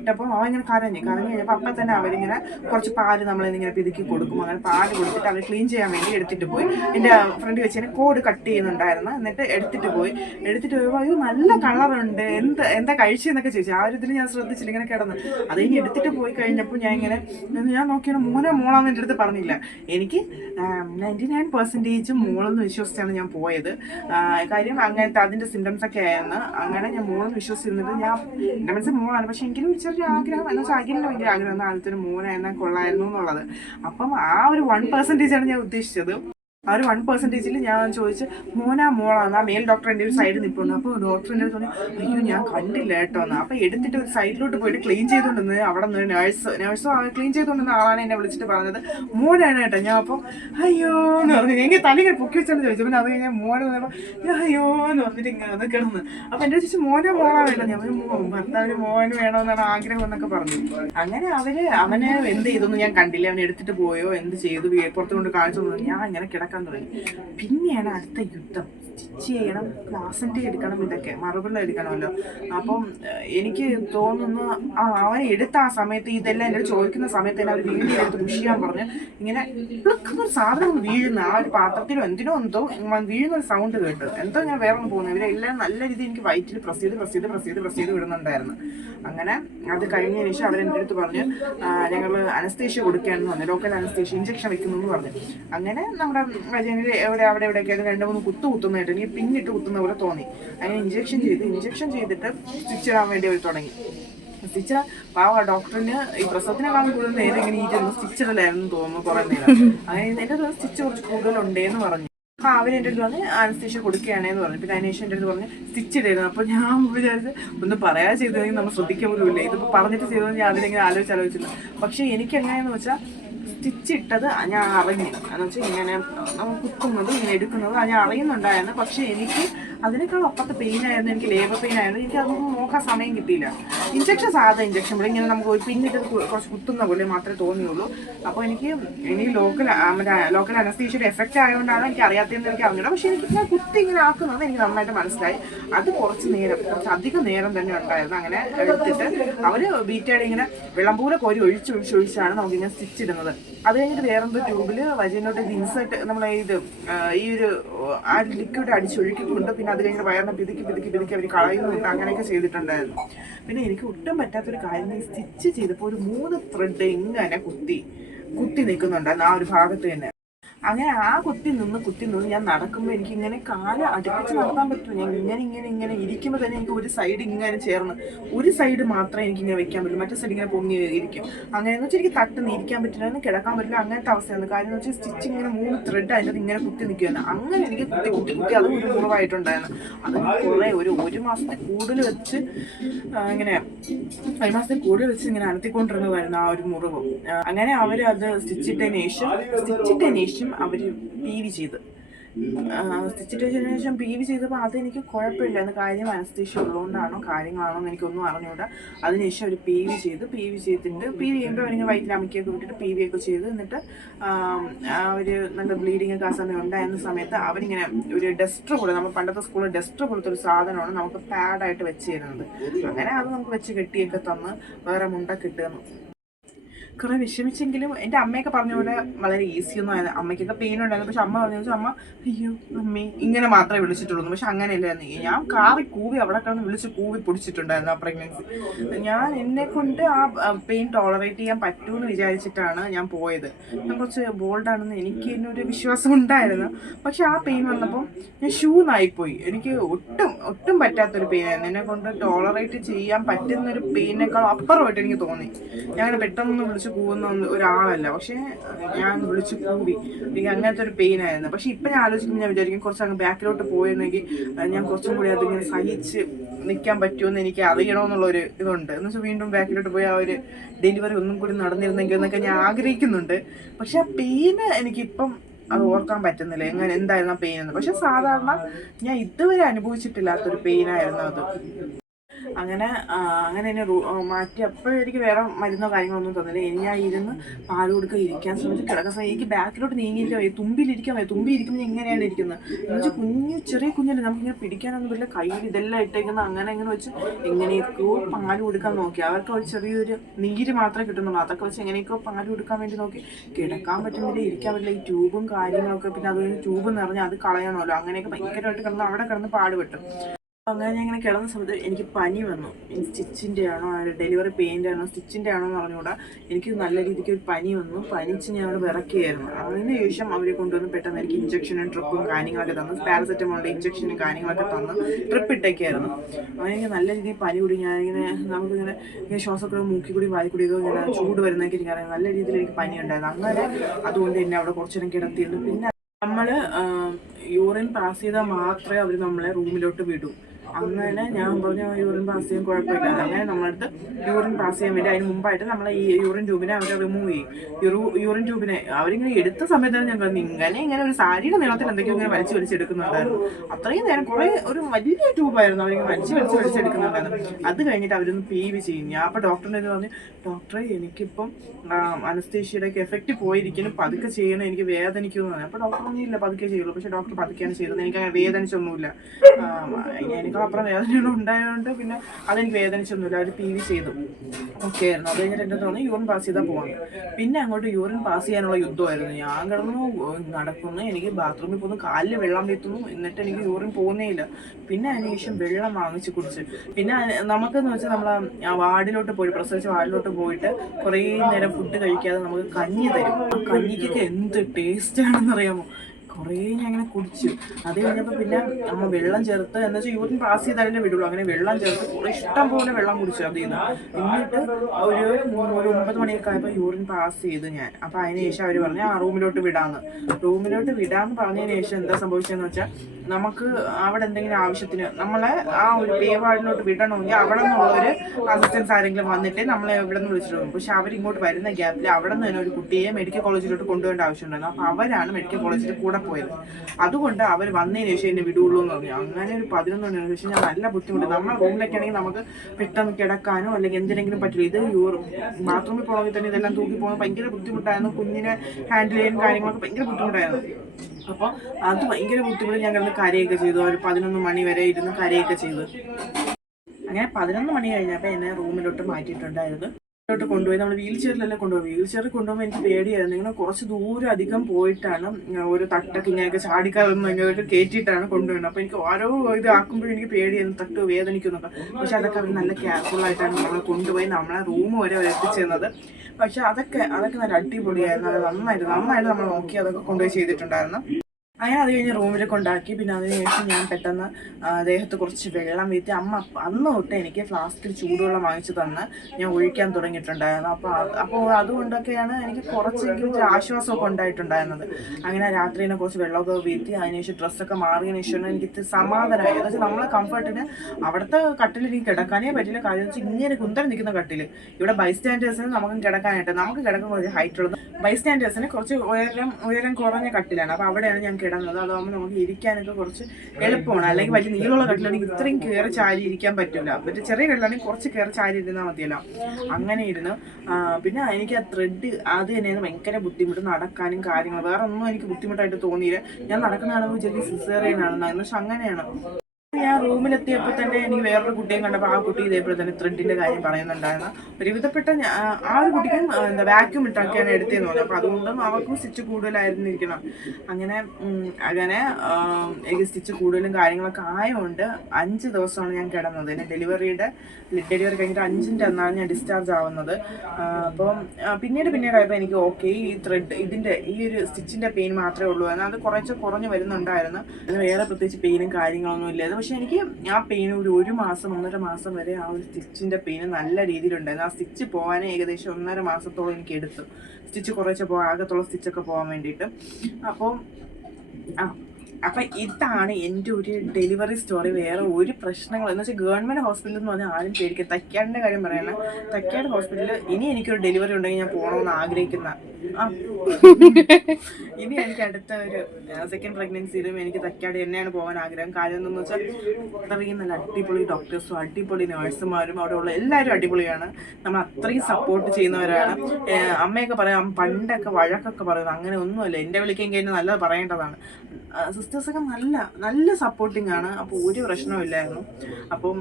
ഇട്ടപ്പോൾ അവൻ ഇങ്ങനെ കരഞ്ഞു കഴിഞ്ഞപ്പോൾ അപ്പം തന്നെ അവരിങ്ങനെ കുറച്ച് പാല് നമ്മളിങ്ങനെ പിതുക്കി കൊടുക്കും. അങ്ങനെ പാല് കൊടുത്തിട്ട് അവർ ക്ലീൻ ചെയ്യാൻ വേണ്ടി എടുത്തിട്ട് പോയി. എൻ്റെ ഫ്രണ്ട് വെച്ച് തന്നെ കോഡ് കട്ട് ചെയ്യുന്നുണ്ടായിരുന്നു. എന്നിട്ട് എടുത്തിട്ട് പോയപ്പോൾ അയ്യോ നല്ല കളറുണ്ട്, എന്താ കഴിച്ചെന്നൊക്കെ ചോദിച്ചു. ആ ഒരു ഇതിൽ ഞാൻ ശ്രദ്ധിച്ചില്ല, ഇങ്ങനെ കിടന്ന്. അത് കഴിഞ്ഞ് എടുത്തിട്ട് പോയി കഴിഞ്ഞപ്പോൾ ഞാൻ നോക്കിയാണ് മോളാന്ന് എൻ്റെ അടുത്ത് പറഞ്ഞില്ല. എനിക്ക് 99% മോളെന്ന് വിശ്വസിച്ചാണ് ഞാൻ പോയത്. കാര്യം അങ്ങനത്തെ അതിൻ്റെ സിംറ്റംസ് ഒക്കെ ആയിരുന്നു. അങ്ങനെ ഞാൻ മോളെന്ന് വിശ്വസിച്ചിരുന്നിട്ട് എൻ്റെ മനസ്സിൽ മോളാണ്. പക്ഷെ എങ്കിലും ചെറിയ ആഗ്രഹം എന്ന് വെച്ചാൽ അഖിലിന് ഭയങ്കര ആഗ്രഹം ആദ്യത്തെ ഒരു മോനായിരുന്നാൽ കൊള്ളായിരുന്നു എന്നുള്ളത്. അപ്പം ആ ഒരു 1% ഞാൻ ഉദ്ദേശിച്ചത്. ആ ഒരു 1% ഞാൻ ചോദിച്ച് മോളാന്ന്. ആ മെയിൽ ഡോക്ടർ എൻ്റെ ഒരു സൈഡിൽ നിൽപ്പുണ്ട്. അപ്പോൾ ഡോക്ടറിൻ്റെ അടുത്ത് പറഞ്ഞു അയ്യോ ഞാൻ കണ്ടില്ല കേട്ടോ എന്ന്. അപ്പോൾ എടുത്തിട്ട് ഒരു സൈഡിലോട്ട് പോയിട്ട് ക്ലീൻ ചെയ്തുകൊണ്ടിരുന്നത് അവിടെ നിന്ന് നേഴ്സോ ക്ലീൻ ചെയ്തുകൊണ്ടിരുന്ന ആളാണ് എന്നെ വിളിച്ചിട്ട് പറഞ്ഞത് മോനാണ് കേട്ടോ. ഞാൻ അപ്പോൾ അയ്യോ എന്ന് പറഞ്ഞു. എനിക്ക് തലയിൽ പൊക്കി വെച്ചെന്ന് ചോദിച്ചു. പിന്നെ അത് കഴിഞ്ഞാൽ മോനെ വന്നപ്പോൾ ഞാൻ അയ്യോ എന്ന് പറഞ്ഞിട്ട് ഇങ്ങനെ അത് കിടന്ന്. അപ്പോൾ എൻ്റെ ചോദിച്ചു മോളാണല്ലോ. ഞാൻ ഭർത്താവിന് മോന് വേണമെന്നാണ് ആഗ്രഹം എന്നൊക്കെ പറഞ്ഞു. അങ്ങനെ അവനെ എന്ത് ചെയ്തൊന്നും ഞാൻ കണ്ടില്ല. അവൻ എടുത്തിട്ട് പോയോ എന്ത് ചെയ്തു പുറത്ത് കൊണ്ട് കാണിച്ചു. ഞാൻ ഇങ്ങനെ കിടക്കാൻ തുടങ്ങി. പിന്നെയാണ് അടുത്ത യുദ്ധം. സ്റ്റിച്ച് ചെയ്യണം, പ്ലാസൻ്റ് എടുക്കണം, ഇതൊക്കെ മറുപിള്ള എടുക്കണമല്ലോ. അപ്പം എനിക്ക് തോന്നുന്നു അവൻ എടുത്ത ആ സമയത്ത് ഇതെല്ലാം എന്നോട് ചോദിക്കുന്ന സമയത്ത് തന്നെ അവർ വീണ്ടും എടുത്ത് പുഷ് ചെയ്യാൻ പറഞ്ഞ് ഇങ്ങനെ ഒരു സാധനം വീഴുന്ന ആ ഒരു പാത്രത്തിലോ എന്തോ വീഴുന്ന ഒരു സൗണ്ട് കേട്ടു. എന്തോ ഞാൻ വേറെ ഒന്ന് പോകുന്നു. ഇവരെല്ലാം നല്ല രീതിയിൽ എനിക്ക് വയറ്റിൽ പ്രസ് ചെയ്ത് വിടുന്നുണ്ടായിരുന്നു. അങ്ങനെ അത് കഴിഞ്ഞതിന് ശേഷം അവരെൻ്റെ അടുത്ത് പറഞ്ഞ് ഞങ്ങൾ അനസ്തേഷ്യ കൊടുക്കുകയാണെന്ന് പറഞ്ഞു. ലോക്കൽ അനസ്തേഷ്യ ഇഞ്ചക്ഷൻ വെക്കുന്നു എന്ന് പറഞ്ഞു. അങ്ങനെ നമ്മുടെ അവിടെ ഇവിടെയൊക്കെ 2-3 കുത്തുന്നതായിട്ട് എനിക്ക് പിന്നിട്ട് കുത്തുന്ന പോലെ തോന്നി. അങ്ങനെ ഇഞ്ചക്ഷൻ ചെയ്തിട്ട് സ്റ്റിച്ച് ഇടാൻ വേണ്ടി അവർ തുടങ്ങി. സ്റ്റിച്ച് ഡോക്ടറിന് ഈ പ്രസവത്തിനെക്കാളും കൂടുതൽ നേരം ഇങ്ങനെ ഇരുന്ന് സ്റ്റിച്ച് ഇടലായിരുന്നു തോന്നുന്നു കുറേ നേരം. അങ്ങനെ എൻ്റെ സ്റ്റിച്ച് കുറച്ച് കൂടുതലുണ്ടേന്ന് പറഞ്ഞു. അവരെൻ്റെ അടുത്ത് പറഞ്ഞ് അനസ്തേഷ്യ കൊടുക്കുകയാണെന്ന് പറഞ്ഞു. പിന്നെ അതിനുശേഷം എൻ്റെ അടുത്ത് പറഞ്ഞ് സ്റ്റിച്ച് ഇടായിരുന്നു. അപ്പോൾ ഞാൻ വിചാരിച്ച് ഒന്ന് പറയാതെ ചെയ്തതെങ്കിൽ നമ്മൾ ശ്രദ്ധിക്കാൻ പോലും ഇല്ല. ഇതിപ്പോൾ പറഞ്ഞിട്ട് ചെയ്തത് ഞാൻ അതിലിങ്ങനെ ആലോചിച്ചില്ല. പക്ഷേ എനിക്ക് എങ്ങനെയാണെന്ന് വെച്ചാൽ സ്റ്റിച്ച് ഇട്ടത് ഞാൻ അറിഞ്ഞു. എന്ന് വെച്ചാൽ ഇങ്ങനെ കുത്തുന്നത് ഇങ്ങനെ എടുക്കുന്നത് ഞാൻ അറിയുന്നുണ്ടായിരുന്നു. പക്ഷേ എനിക്ക് അതിനേക്കാൾ അപ്പുറത്തെ പെയിൻ ആയിരുന്നു എനിക്ക്, ലേബർ പെയിൻ ആയിരുന്നു. എനിക്ക് അതൊന്നും നോക്കാൻ സമയം കിട്ടിയില്ല. ഇഞ്ചക്ഷൻ സാധാ ഇഞ്ചക്ഷൻ പോലെ ഇങ്ങനെ നമുക്ക് ഒരു പിന്നിട്ട് കുറച്ച് കുത്തുന്ന പോലെ മാത്രമേ തോന്നിയുള്ളൂ. അപ്പോൾ എനിക്ക് ഇനി ലോക്കൽ അനസ്തീഷ്യയുടെ എഫക്റ്റ് ആയതുകൊണ്ടാണ് എനിക്ക് അറിയാത്തതെന്ന് എനിക്ക് അറിഞ്ഞില്ല. പക്ഷേ എനിക്ക് ഇങ്ങനെ കുത്തി ഇങ്ങനെ ആക്കുന്നത് എനിക്ക് നന്നായിട്ട് മനസ്സിലായി. അത് കുറച്ച് അധികം നേരം തന്നെ ഉണ്ടായിരുന്നു. അങ്ങനെ എടുത്തിട്ട് അവർ ബീറ്റയുടെ ഇങ്ങനെ വെള്ളംപൂല കോരി ഒഴിച്ചാണ് നമുക്കിങ്ങനെ സ്റ്റിച്ച് ഇടുന്നത്. അത് കഴിഞ്ഞിട്ട് വേറൊരു ട്യൂബിൽ വജനോട്ട് ഇൻസേർട്ട് നമ്മളെ ഈ ഒരു ആ ലിക്വിഡ് അടിച്ചൊഴുക്കിക്കൊണ്ട് പിന്നെ അത് കഴിഞ്ഞ് വയറിനെ പിതുക്കി അവർ കളയുന്നുണ്ട്. അങ്ങനെയൊക്കെ ചെയ്തിട്ടുണ്ടായിരുന്നു. പിന്നെ എനിക്ക് ഒട്ടും പറ്റാത്തൊരു കാര്യം, ഈ സ്റ്റിച്ച് ചെയ്തപ്പോൾ ഒരു 3 ത്രെഡ് ഇങ്ങനെ കുത്തി നിൽക്കുന്നുണ്ടായിരുന്നു ആ ഒരു ഭാഗത്ത് തന്നെ. അങ്ങനെ ആ കുത്തി നിന്ന് ഞാൻ നടക്കുമ്പോൾ എനിക്ക് ഇങ്ങനെ കാല് അടുപ്പിച്ച് നടത്താൻ പറ്റും. ഞാൻ ഇങ്ങനെ ഇരിക്കുമ്പോൾ തന്നെ എനിക്ക് ഒരു സൈഡ് ഇങ്ങനെ ചേർന്ന് ഒരു സൈഡ് മാത്രമേ എനിക്കിങ്ങനെ വെക്കാൻ പറ്റും, മറ്റേ സൈഡ് ഇങ്ങനെ പൊങ്ങി ഇരിക്കും. അങ്ങനെയെന്ന് വെച്ചാൽ എനിക്ക് തട്ടുന്ന് ഇരിക്കാൻ പറ്റില്ല, കിടക്കാൻ പറ്റില്ല, അങ്ങനത്തെ അവസ്ഥയാണ്. കാര്യം എന്ന് വെച്ചാൽ സ്റ്റിച്ച് ഇങ്ങനെ 3 ത്രെഡ് അതിൻ്റെ ഇങ്ങനെ കുത്തി നിൽക്കുകയാണ്. അങ്ങനെ എനിക്ക് കുത്തി അത് ഒരു മുറിവായിട്ടുണ്ടായിരുന്നു. അത് കുറേ ഒരു മാസത്തിൽ കൂടുതൽ വെച്ച് ഇങ്ങനെ ഇങ്ങനെ അനത്തിക്കൊണ്ടിരുന്നതായിരുന്നു ആ ഒരു മുറിവ്. അങ്ങനെ അവർ അത് സ്റ്റിച്ചിട്ടതിന് ശേഷം അവർ PV ചെയ്ത് സ്റ്റിച്ചിട്ടതിന് ശേഷം PV ചെയ്തപ്പോൾ അതെനിക്ക് കുഴപ്പമില്ലായിരുന്നു. കാര്യം അനസ്തീഷ്യ ഉള്ളതുകൊണ്ടാണോ കാര്യങ്ങളാണോ എന്ന് എനിക്കൊന്നും അറിഞ്ഞുകൂടാ. അതിനുശേഷം അവർ PV ചെയ്തിട്ട് PV ചെയ്യുമ്പോൾ അവരിങ്ങനെ വയറ്റിൽ അമ്മയ്ക്കൊക്കെ വിട്ടിട്ട് PV ഒക്കെ ചെയ്ത് എന്നിട്ട് അവർ നല്ല ബ്ലീഡിങ് ഒക്കെ ആ സമയം ഉണ്ടായിരുന്ന സമയത്ത് അവരിങ്ങനെ ഒരു ഡസ്റ്റർ കൂടെ, നമ്മൾ പണ്ടത്തെ സ്കൂളിൽ ഡസ്റ്റർ കൊടുത്തൊരു സാധനമാണ് നമുക്ക് പാഡായിട്ട് വെച്ച് തരുന്നത്. അങ്ങനെ അത് നമുക്ക് വെച്ച് കെട്ടിയൊക്കെ തന്ന് വേറെ മുണ്ടൊക്കെ ഇട്ടുന്നു. കുറെ വിഷമിച്ചെങ്കിലും എൻ്റെ അമ്മയൊക്കെ പറഞ്ഞ പോലെ വളരെ ഈസിയൊന്നും ആയിരുന്നു. അമ്മയ്ക്കൊക്കെ പെയിൻ ഉണ്ടായിരുന്നു. പക്ഷെ അമ്മ പറഞ്ഞു വെച്ചാൽ അമ്മ അയ്യോ അമ്മേ ഇങ്ങനെ മാത്രമേ വിളിച്ചിട്ടുള്ളൂ. പക്ഷെ അങ്ങനെയല്ലായിരുന്നു. ഞാൻ കാറി കൂവി അവിടെ കിടന്ന് വിളിച്ച് കൂവി പൊടിച്ചിട്ടുണ്ടായിരുന്നു ആ പ്രഗ്നൻസി. ഞാൻ എന്നെ കൊണ്ട് ആ പെയിൻ ടോളറേറ്റ് ചെയ്യാൻ പറ്റുമെന്ന് വിചാരിച്ചിട്ടാണ് ഞാൻ പോയത്. ഞാൻ കുറച്ച് ബോൾഡാണെന്ന് എനിക്ക് എന്നൊരു വിശ്വാസം ഉണ്ടായിരുന്നു. പക്ഷെ ആ പെയിൻ വന്നപ്പോൾ ഞാൻ ഷൂന്നായിപ്പോയി. എനിക്ക് ഒട്ടും പറ്റാത്തൊരു പെയിനായിരുന്നു. എന്നെ കൊണ്ട് ടോളറേറ്റ് ചെയ്യാൻ പറ്റുന്നൊരു പെയിനേക്കാൾ അപ്പുറമായിട്ട് എനിക്ക് തോന്നി. ഞാൻ പെട്ടെന്ന് വിളിച്ച് കൂവുന്ന ഒരാളല്ല, പക്ഷേ ഞാൻ വിളിച്ച് കൂവി. എനിക്ക് അങ്ങനത്തെ ഒരു പെയിൻ ആയിരുന്നു. പക്ഷെ ഇപ്പം ഞാൻ ആലോചിക്കുമ്പോൾ ഞാൻ വിചാരിക്കും കുറച്ച് അങ്ങ് ബാക്കിലോട്ട് പോയെന്നെങ്കിൽ ഞാൻ കുറച്ചും കൂടി അതിങ്ങനെ സഹിച്ച് നിൽക്കാൻ പറ്റുമെന്ന് എനിക്ക് അറിയണമെന്നുള്ളൊരു ഇതുണ്ട്. എന്ന് വെച്ചാൽ വീണ്ടും ബാക്കിലോട്ട് പോയി ആ ഒരു ഡെലിവറി ഒന്നും കൂടി നടന്നിരുന്നെങ്കിൽ എന്നൊക്കെ ഞാൻ ആഗ്രഹിക്കുന്നുണ്ട്. പക്ഷെ ആ പെയിന് എനിക്കിപ്പം അത് ഓർക്കാൻ പറ്റുന്നില്ല എന്തായിരുന്നു ആ പെയിൻ എന്ന്. പക്ഷെ സാധാരണ ഞാൻ ഇതുവരെ അനുഭവിച്ചിട്ടില്ലാത്തൊരു പെയിനായിരുന്നു അത്. അങ്ങനെ എന്നെ മാറ്റി. അപ്പോഴെനിക്ക് വേറെ മരുന്നോ കാര്യങ്ങളൊന്നും തന്നില്ല. ഞാൻ ഇരുന്ന് പാൽ കൊടുക്കുക, ഇരിക്കാൻ ശ്രമിച്ചു, കിടക്കാൻ ശ്രമിച്ചു. എനിക്ക് ബാക്കിലോട്ട് നീങ്ങിയിരിക്കാൻ വയ്യ, തുമ്പിയിരിക്കുമ്പോൾ ഇങ്ങനെയാണ് ഇരിക്കുന്നത്. എന്ന് വെച്ചാൽ ചെറിയ കുഞ്ഞല്ലേ, നമുക്കിങ്ങനെ പിടിക്കാനൊന്നും പറ്റില്ല. കയ്യിൽ ഇതെല്ലാം ഇട്ടേക്കുന്നത് അങ്ങനെ വെച്ച് എങ്ങനെയൊക്കെയോ പാൽ കൊടുക്കാൻ നോക്കി. അവർക്ക് ഒരു ചെറിയൊരു നീര് മാത്രമേ കിട്ടുന്നുള്ളൂ. അതൊക്കെ വെച്ച് എങ്ങനെയൊക്കെയോ പാൽ കൊടുക്കാൻ വേണ്ടി നോക്കി. കിടക്കാൻ പറ്റുന്നില്ല, ഇരിക്കാൻ പറ്റില്ല. ഈ ട്യൂബും കാര്യങ്ങളൊക്കെ, പിന്നെ അത് ട്യൂബ് നിറഞ്ഞ് അത് കളയണമല്ലോ. അങ്ങനെയൊക്കെ ഭയങ്കരമായിട്ട് അവിടെ കിടന്ന് പാടുപെട്ടു. അങ്ങനെ ഞാൻ ഇങ്ങനെ കിടന്ന സമയത്ത് എനിക്ക് പനി വന്നു. സ്റ്റിച്ചിൻ്റെ ആണോ ഡെലിവറി പെയിൻ്റെ ആണോ സ്റ്റിച്ചിൻ്റെ ആണോ എന്ന് പറഞ്ഞുകൂടാ, എനിക്ക് നല്ല രീതിക്ക് ഒരു പനി വന്നു. പനിച്ച് ഞാൻ അവിടെ വിറക്കുകയായിരുന്നു. അതിന് ശേഷം അവരെ കൊണ്ടുവന്ന് പെട്ടെന്ന് എനിക്ക് ഇഞ്ചക്ഷനും ട്രിപ്പും കാര്യങ്ങളൊക്കെ തന്നു. പാരസെറ്റമോളിൻ്റെ ഇഞ്ചക്ഷനും കാര്യങ്ങളൊക്കെ തന്ന് ട്രിപ്പ് ഇട്ടൊക്കെയായിരുന്നു. അങ്ങനെ എനിക്ക് നല്ല രീതിയിൽ പനി കൂടി. ഞാനിങ്ങനെ നമുക്കിങ്ങനെ ശ്വാസക്കൂടെ മൂക്കി കൂടി വായി കൂടിയൊക്കെ ഇങ്ങനെ ചൂട് വരുന്നതൊക്കെ എനിക്കറിയാം. നല്ല രീതിയിൽ എനിക്ക് പനി ഉണ്ടായിരുന്നു. അങ്ങനെ അതുകൊണ്ട് എന്നെ അവിടെ കുറച്ചു നേരം കിടത്തിയിരുന്നു. പിന്നെ നമ്മൾ യൂറിൻ പാസ് ചെയ്താൽ മാത്രമേ അവർ നമ്മളെ റൂമിലോട്ട് വിടൂ. അങ്ങനെ ഞാൻ പറഞ്ഞു യൂറിൻ പാസ് ചെയ്യാൻ കുഴപ്പമില്ല. അങ്ങനെ നമ്മളടുത്ത് യൂറിൻ പാസ് ചെയ്യാൻ വേണ്ടി അതിന് മുമ്പായിട്ട് നമ്മളെ ഈ യൂറിൻ ട്യൂബിനെ അവർ റിമൂവ് ചെയ്യും. യൂറിൻ ട്യൂബിനെ അവരിങ്ങനെ എടുത്ത സമയത്താണ് ഞാൻ പറഞ്ഞു ഇങ്ങനെ ഒരു സാരിയുടെ നീളത്തിൽ എന്തൊക്കെയോ ഇങ്ങനെ വലിച്ചെടുക്കുന്നുണ്ടായിരുന്നു. അത്രയും നേരം ഒരു വലിയ ട്യൂബായിരുന്നു അവരിങ്ങനെ വലിച്ചെടുക്കുന്നുണ്ടായിരുന്നു. അത് കഴിഞ്ഞിട്ട് അവരൊന്ന് PV ചെയ്യും. ഞാൻ അപ്പോൾ ഡോക്ടറിൻ്റെ പറഞ്ഞു, ഡോക്ടറെ എനിക്കിപ്പം അനസ്തേഷ്യയുടെ എഫക്റ്റ് പോയിരിക്കുന്നു, പതുക്കെ ചെയ്യണം, എനിക്ക് വേദനിക്കുമെന്ന് പറഞ്ഞു. അപ്പോൾ ഡോക്ടർ ഒന്നും ഇല്ല, പതുക്കെ ചെയ്യുള്ളൂ. പക്ഷേ ഡോക്ടർ പതുക്കെയാണ് ചെയ്തത്. എനിക്ക് അങ്ങനെ വേദനിച്ചൊന്നുമില്ല. എനിക്ക് അപ്പുറം വേദനകൾ ഉണ്ടായതുകൊണ്ട് പിന്നെ അതെനിക്ക് വേദനിച്ചൊന്നുമില്ല. അവർ PV ചെയ്തു ഓക്കെ ആയിരുന്നു. അത് കഴിഞ്ഞിട്ട് എൻ്റെ തോന്നി യൂറിൻ പാസ് ചെയ്താൽ പോകാം. പിന്നെ അങ്ങോട്ട് യൂറിൻ പാസ് ചെയ്യാനുള്ള യുദ്ധമായിരുന്നു. ഞാൻ കിടന്നു നടക്കുന്നു, എനിക്ക് ബാത്റൂമിൽ പോകുന്നു, കാലിൽ വെള്ളം വീത്തുന്നു, എന്നിട്ട് എനിക്ക് യൂറിൻ പോകുന്നേ ഇല്ല. പിന്നെ അതിനുശേഷം വെള്ളം വാങ്ങിച്ച് കുടിച്ച്. പിന്നെ നമുക്കെന്ന് വെച്ചാൽ നമ്മൾ ആ വാർഡിലോട്ട് പോയി പ്രസവിച്ച വാർഡിലോട്ട് പോയിട്ട് കുറേ നേരം ഫുഡ് കഴിക്കാതെ നമുക്ക് കഞ്ഞി തരും. ആ കഞ്ഞിക്കൊക്കെ എന്ത് ടേസ്റ്റാണെന്നറിയാമോ. കുറേ ഞാൻ ഇങ്ങനെ കുടിച്ചു. അത് കഴിഞ്ഞപ്പോൾ പിന്നെ നമ്മൾ വെള്ളം ചേർത്ത് എന്ന് വെച്ചാൽ യൂറിൻ പാസ് ചെയ്താലേ വിടുള്ളൂ. അങ്ങനെ വെള്ളം ചേർത്ത് കുറേ ഇഷ്ടം പോലെ വെള്ളം കുടിച്ചു അതിൽ നിന്ന്. എന്നിട്ട് ഒരു 9 മണിയൊക്കെ ആയപ്പോൾ യൂറിൻ പാസ് ചെയ്തു ഞാൻ. അപ്പോൾ അതിന് ശേഷം അവർ പറഞ്ഞു റൂമിലോട്ട് വിടാമെന്ന് പറഞ്ഞതിന് ശേഷം എന്താ സംഭവിച്ചതെന്ന് വെച്ചാൽ നമുക്ക് അവിടെ എന്തെങ്കിലും ആവശ്യത്തിന് നമ്മളെ ആ ഒരു പേ വാർഡിലോട്ട് വിടണമെങ്കിൽ അവിടെ നിന്നുള്ളൊരു അസിസ്റ്റൻസ് ആരെങ്കിലും വന്നിട്ട് നമ്മളെ ഇവിടെ നിന്ന് വിളിച്ചിട്ട് പോകും. പക്ഷെ അവരിങ്ങോട്ട് വരുന്ന ഗ്യാപ്പിൽ അവിടെ നിന്ന് തന്നെ ഒരു കുട്ടിയെ മെഡിക്കൽ കോളേജിലോട്ട് കൊണ്ടുപോകേണ്ട ആവശ്യമുണ്ടായിരുന്നു. അപ്പോൾ അവരാണ് മെഡിക്കൽ കോളേജിൽ കൂടെ പോയത്. അതുകൊണ്ട് അവർ വന്നതിന് ശേഷം എന്നെ വിടുള്ളൂ എന്ന് പറഞ്ഞു. അങ്ങനെ ഒരു 11 മണിക്ക് ശേഷം ഞാൻ നല്ല ബുദ്ധിമുട്ട്. നമ്മുടെ റൂമിലൊക്കെ ആണെങ്കിൽ നമുക്ക് പെട്ടെന്ന് കിടക്കാനോ അല്ലെങ്കിൽ എന്തിനെങ്കിലും പറ്റില്ല. ഇത് ബാത്റൂമിൽ പോകണമെങ്കിൽ തന്നെ ഇതെല്ലാം തൂക്കി പോകുന്നത് ഭയങ്കര ബുദ്ധിമുട്ടായിരുന്നു. കുഞ്ഞിനെ ഹാൻഡിൽ ചെയ്യാൻ കാര്യങ്ങളൊക്കെ ഭയങ്കര ബുദ്ധിമുട്ടായിരുന്നു. അപ്പോൾ അത് ഭയങ്കര ബുദ്ധിമുട്ട്. ഞാൻ കിടന്ന് കരയൊക്കെ ചെയ്തു. ഒരു 11 മണി വരെ ഇരുന്ന് കരയൊക്കെ ചെയ്തു. അങ്ങനെ 11 മണി കഴിഞ്ഞപ്പോൾ എന്നെ റൂമിലോട്ട് മാറ്റിയിട്ടുണ്ടായിരുന്നു. ോട്ട് കൊണ്ടുപോയി നമ്മൾ വീൽ ചെയറിലെല്ലാം കൊണ്ടുപോയി. വീൽ ചെയറിൽ കൊണ്ടുപോകുമ്പോൾ എനിക്ക് പേടിയായിരുന്നു. ഇങ്ങനെ കുറച്ച് ദൂരം അധികം പോയിട്ടാണ് ഒരു തട്ടൊക്കെ ഇങ്ങനെയൊക്കെ ചാടിക്കാറൊന്നും ഇങ്ങനെയൊക്കെ കയറ്റിയിട്ടാണ് കൊണ്ടുപോകുന്നത്. അപ്പോൾ എനിക്ക് ഓരോ ഇത് ആക്കുമ്പോഴും എനിക്ക് പേടിയായിരുന്നു, തട്ട് വേദനിക്കുന്നൊക്കെ. പക്ഷെ അതൊക്കെ അവർ നല്ല കെയർഫുള്ളായിട്ടാണ് നമ്മളെ കൊണ്ടുപോയി നമ്മളെ റൂം വരെ എത്തിച്ചെന്നത്. പക്ഷെ അതൊക്കെ നല്ല അടിപൊളിയായിരുന്നു. അത് നന്നായിട്ട് നമ്മൾ നോക്കി അതൊക്കെ കൊണ്ടുപോയി ചെയ്തിട്ടുണ്ടായിരുന്നു. അങ്ങനെ അത് കഴിഞ്ഞ് റൂമിൽ കൊണ്ടാക്കി. പിന്നെ അതിനുശേഷം ഞാൻ പെട്ടെന്ന് ദേഹത്ത് കുറച്ച് വെള്ളം വീഴ്ത്തി അമ്മ അന്ന് തൊട്ട് എനിക്ക് ഫ്ലാസ്കിൽ ചൂടുവെള്ളം വാങ്ങിച്ചു തന്ന് ഞാൻ ഒഴിക്കാൻ തുടങ്ങിയിട്ടുണ്ടായിരുന്നു. അപ്പോൾ അതുകൊണ്ടൊക്കെയാണ് എനിക്ക് കുറച്ചെങ്കിലും ആശ്വാസമൊക്കെ ഉണ്ടായിട്ടുണ്ടായിരുന്നത്. അങ്ങനെ രാത്രിനെ കുറച്ച് വെള്ളമൊക്കെ വീഴ്ത്തി അതിനുശേഷം ഡ്രസ്സൊക്കെ മാറിയതിനു ശേഷം എനിക്ക് സമാധാനമായി. എന്ന് വെച്ചാൽ നമ്മളെ കംഫർട്ടിന് അവിടുത്തെ കട്ടിൽ എനിക്ക് കിടക്കാനേ പറ്റില്ല. കാര്യം വെച്ചാൽ ഇങ്ങനെ കുന്തം നിൽക്കുന്ന കട്ടിൽ. ഇവിടെ ബൈസ്റ്റാൻഡേഴ്സിന് നമുക്ക് കിടക്കാനായിട്ട് നമുക്ക് കിടക്കുന്ന കുറച്ച് ഹൈറ്റ് ഉള്ളത്, ബൈസ്റ്റാൻഡേഴ്സിന് കുറച്ച് ഉയരം കുറഞ്ഞ കട്ടിലാണ്. അപ്പോൾ അവിടെയാണ് ഞാൻ കിടന്നത്. അതാകുമ്പോൾ നമുക്ക് ഇരിക്കാനൊക്കെ കുറച്ച് എളുപ്പമാണ്. അല്ലെങ്കിൽ വലിയ നീളമുള്ള കട്ടിലാണെങ്കിൽ ഇത്രയും കയറി ചാരി ഇരിക്കാൻ പറ്റില്ല. മറ്റേ ചെറിയ കട്ടിലാണെങ്കിൽ കുറച്ച് കയറി ചാരി ഇരുന്നാൽ മതിയല്ലോ. അങ്ങനെ ഇരുന്നു. പിന്നെ എനിക്ക് ആ ത്രെഡ് അത് തന്നെയാണ് ഭയങ്കര ബുദ്ധിമുട്ട് നടക്കാനും കാര്യങ്ങൾ. വേറെ ഒന്നും എനിക്ക് ബുദ്ധിമുട്ടായിട്ട് തോന്നിയില്ല. ഞാൻ നടക്കുന്നതാണെങ്കിൽ ചെറിയ സിസേറിയനാണെന്ന്. എന്ന് വെച്ചാൽ അങ്ങനെയാണ്. ഞാൻ റൂമിലെത്തിയപ്പോൾ തന്നെ എനിക്ക് വേറൊരു കുട്ടിയെ കണ്ടപ്പോൾ ആ കുട്ടി ഇതേപോലെ തന്നെ ത്രെഡിൻ്റെ കാര്യം പറയുന്നുണ്ടായിരുന്നു. ഒരുവിധപ്പെട്ട ആ ഒരു കുട്ടിക്കും വാക്യൂം ഇട്ടൊക്കെയാണ് എടുത്തതെന്ന് പറഞ്ഞു. അപ്പോൾ അതുകൊണ്ടും അവർക്കും സ്റ്റിച്ച് കൂടുതലായിരുന്നിരിക്കണം. അങ്ങനെ എനിക്ക് സ്റ്റിച്ച് കൂടുതലും കാര്യങ്ങളൊക്കെ ആയതുകൊണ്ട് 5 ദിവസമാണ് ഞാൻ കിടന്നത്. പിന്നെ ഡെലിവറി കഴിഞ്ഞിട്ട് 5ൻ്റെ അന്നാണ് ഞാൻ ഡിസ്ചാർജ് ആവുന്നത്. അപ്പം പിന്നീടായപ്പോൾ എനിക്ക് ഓക്കെ, ഈ ത്രെഡ് ഈ ഒരു സ്റ്റിച്ചിൻ്റെ പെയിൻ മാത്രമേ ഉള്ളൂ. എന്നാൽ അത് കുറഞ്ഞ് വരുന്നുണ്ടായിരുന്നു. അതിന് വേറെ പ്രത്യേകിച്ച് പെയിനും കാര്യങ്ങളൊന്നും ഇല്ലായിരുന്നു. പക്ഷെ എനിക്ക് ആ പെയിൻ ഒരു 1-1.5 മാസം വരെ ആ ഒരു സ്റ്റിച്ചിൻ്റെ പെയിൻ നല്ല രീതിയിലുണ്ടായിരുന്നു. ആ സ്റ്റിച്ച് പോകാൻ ഏകദേശം 1.5 മാസത്തോളം എനിക്ക് എടുത്തു. സ്റ്റിച്ച് കുറച്ച് ആകത്തുള്ള സ്റ്റിച്ചൊക്കെ പോകാൻ വേണ്ടിയിട്ട്. അപ്പം ഇതാണ് എൻ്റെ ഒരു ഡെലിവറി സ്റ്റോറി. വേറെ ഒരു പ്രശ്നങ്ങൾ എന്ന് വെച്ചാൽ ഗവൺമെൻറ് ഹോസ്പിറ്റലിൽ എന്ന് പറഞ്ഞാൽ ആരും പേടിക്കുക. തൈക്കാടിൻ്റെ കാര്യം പറയണം. തൈക്കാട് ഹോസ്പിറ്റലിൽ ഇനി എനിക്കൊരു ഡെലിവറി ഉണ്ടെങ്കിൽ ഞാൻ പോകണമെന്ന് ആഗ്രഹിക്കുന്ന ഇനി എനിക്ക് അടുത്ത ഒരു സെക്കൻഡ് പ്രഗ്നൻസിയിലും എനിക്ക് തൈക്കാട് തന്നെയാണ് പോകാൻ ആഗ്രഹം. കാര്യം എന്തെന്ന് വെച്ചാൽ അത്രയും നല്ല അടിപൊളി ഡോക്ടേഴ്സും അടിപൊളി നേഴ്സുമാരും അവിടെ ഉള്ള എല്ലാവരും അടിപൊളിയാണ്. നമ്മൾ അത്രയും സപ്പോർട്ട് ചെയ്യുന്നവരാണ്. അമ്മയൊക്കെ പറയാം പണ്ടൊക്കെ വഴക്കൊക്കെ പറയുന്നത് അങ്ങനെ ഒന്നുമല്ല. എൻ്റെ വിളിക്കാൻ കഴിഞ്ഞാൽ നല്ലത് പറയേണ്ടതാണ്. സിസ്റ്റേഴ്സൊക്കെ നല്ല സപ്പോർട്ടിങ് ആണ്. അപ്പോൾ ഒരു പ്രശ്നമില്ലായിരുന്നു. അപ്പം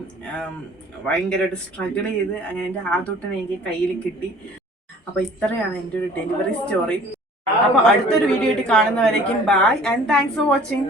ഭയങ്കരമായിട്ട് സ്ട്രഗിൾ ചെയ്ത് അങ്ങനെ എൻ്റെ ആദ്യതൊട്ടിനെ എനിക്ക് കയ്യിൽ കിട്ടി. അപ്പോൾ ഇത്രയാണ് എൻ്റെ ഒരു ഡെലിവറി സ്റ്റോറി. അപ്പോൾ അടുത്തൊരു വീഡിയോ ആയിട്ട് കാണുന്നവരേക്കും bye and thanks for watching.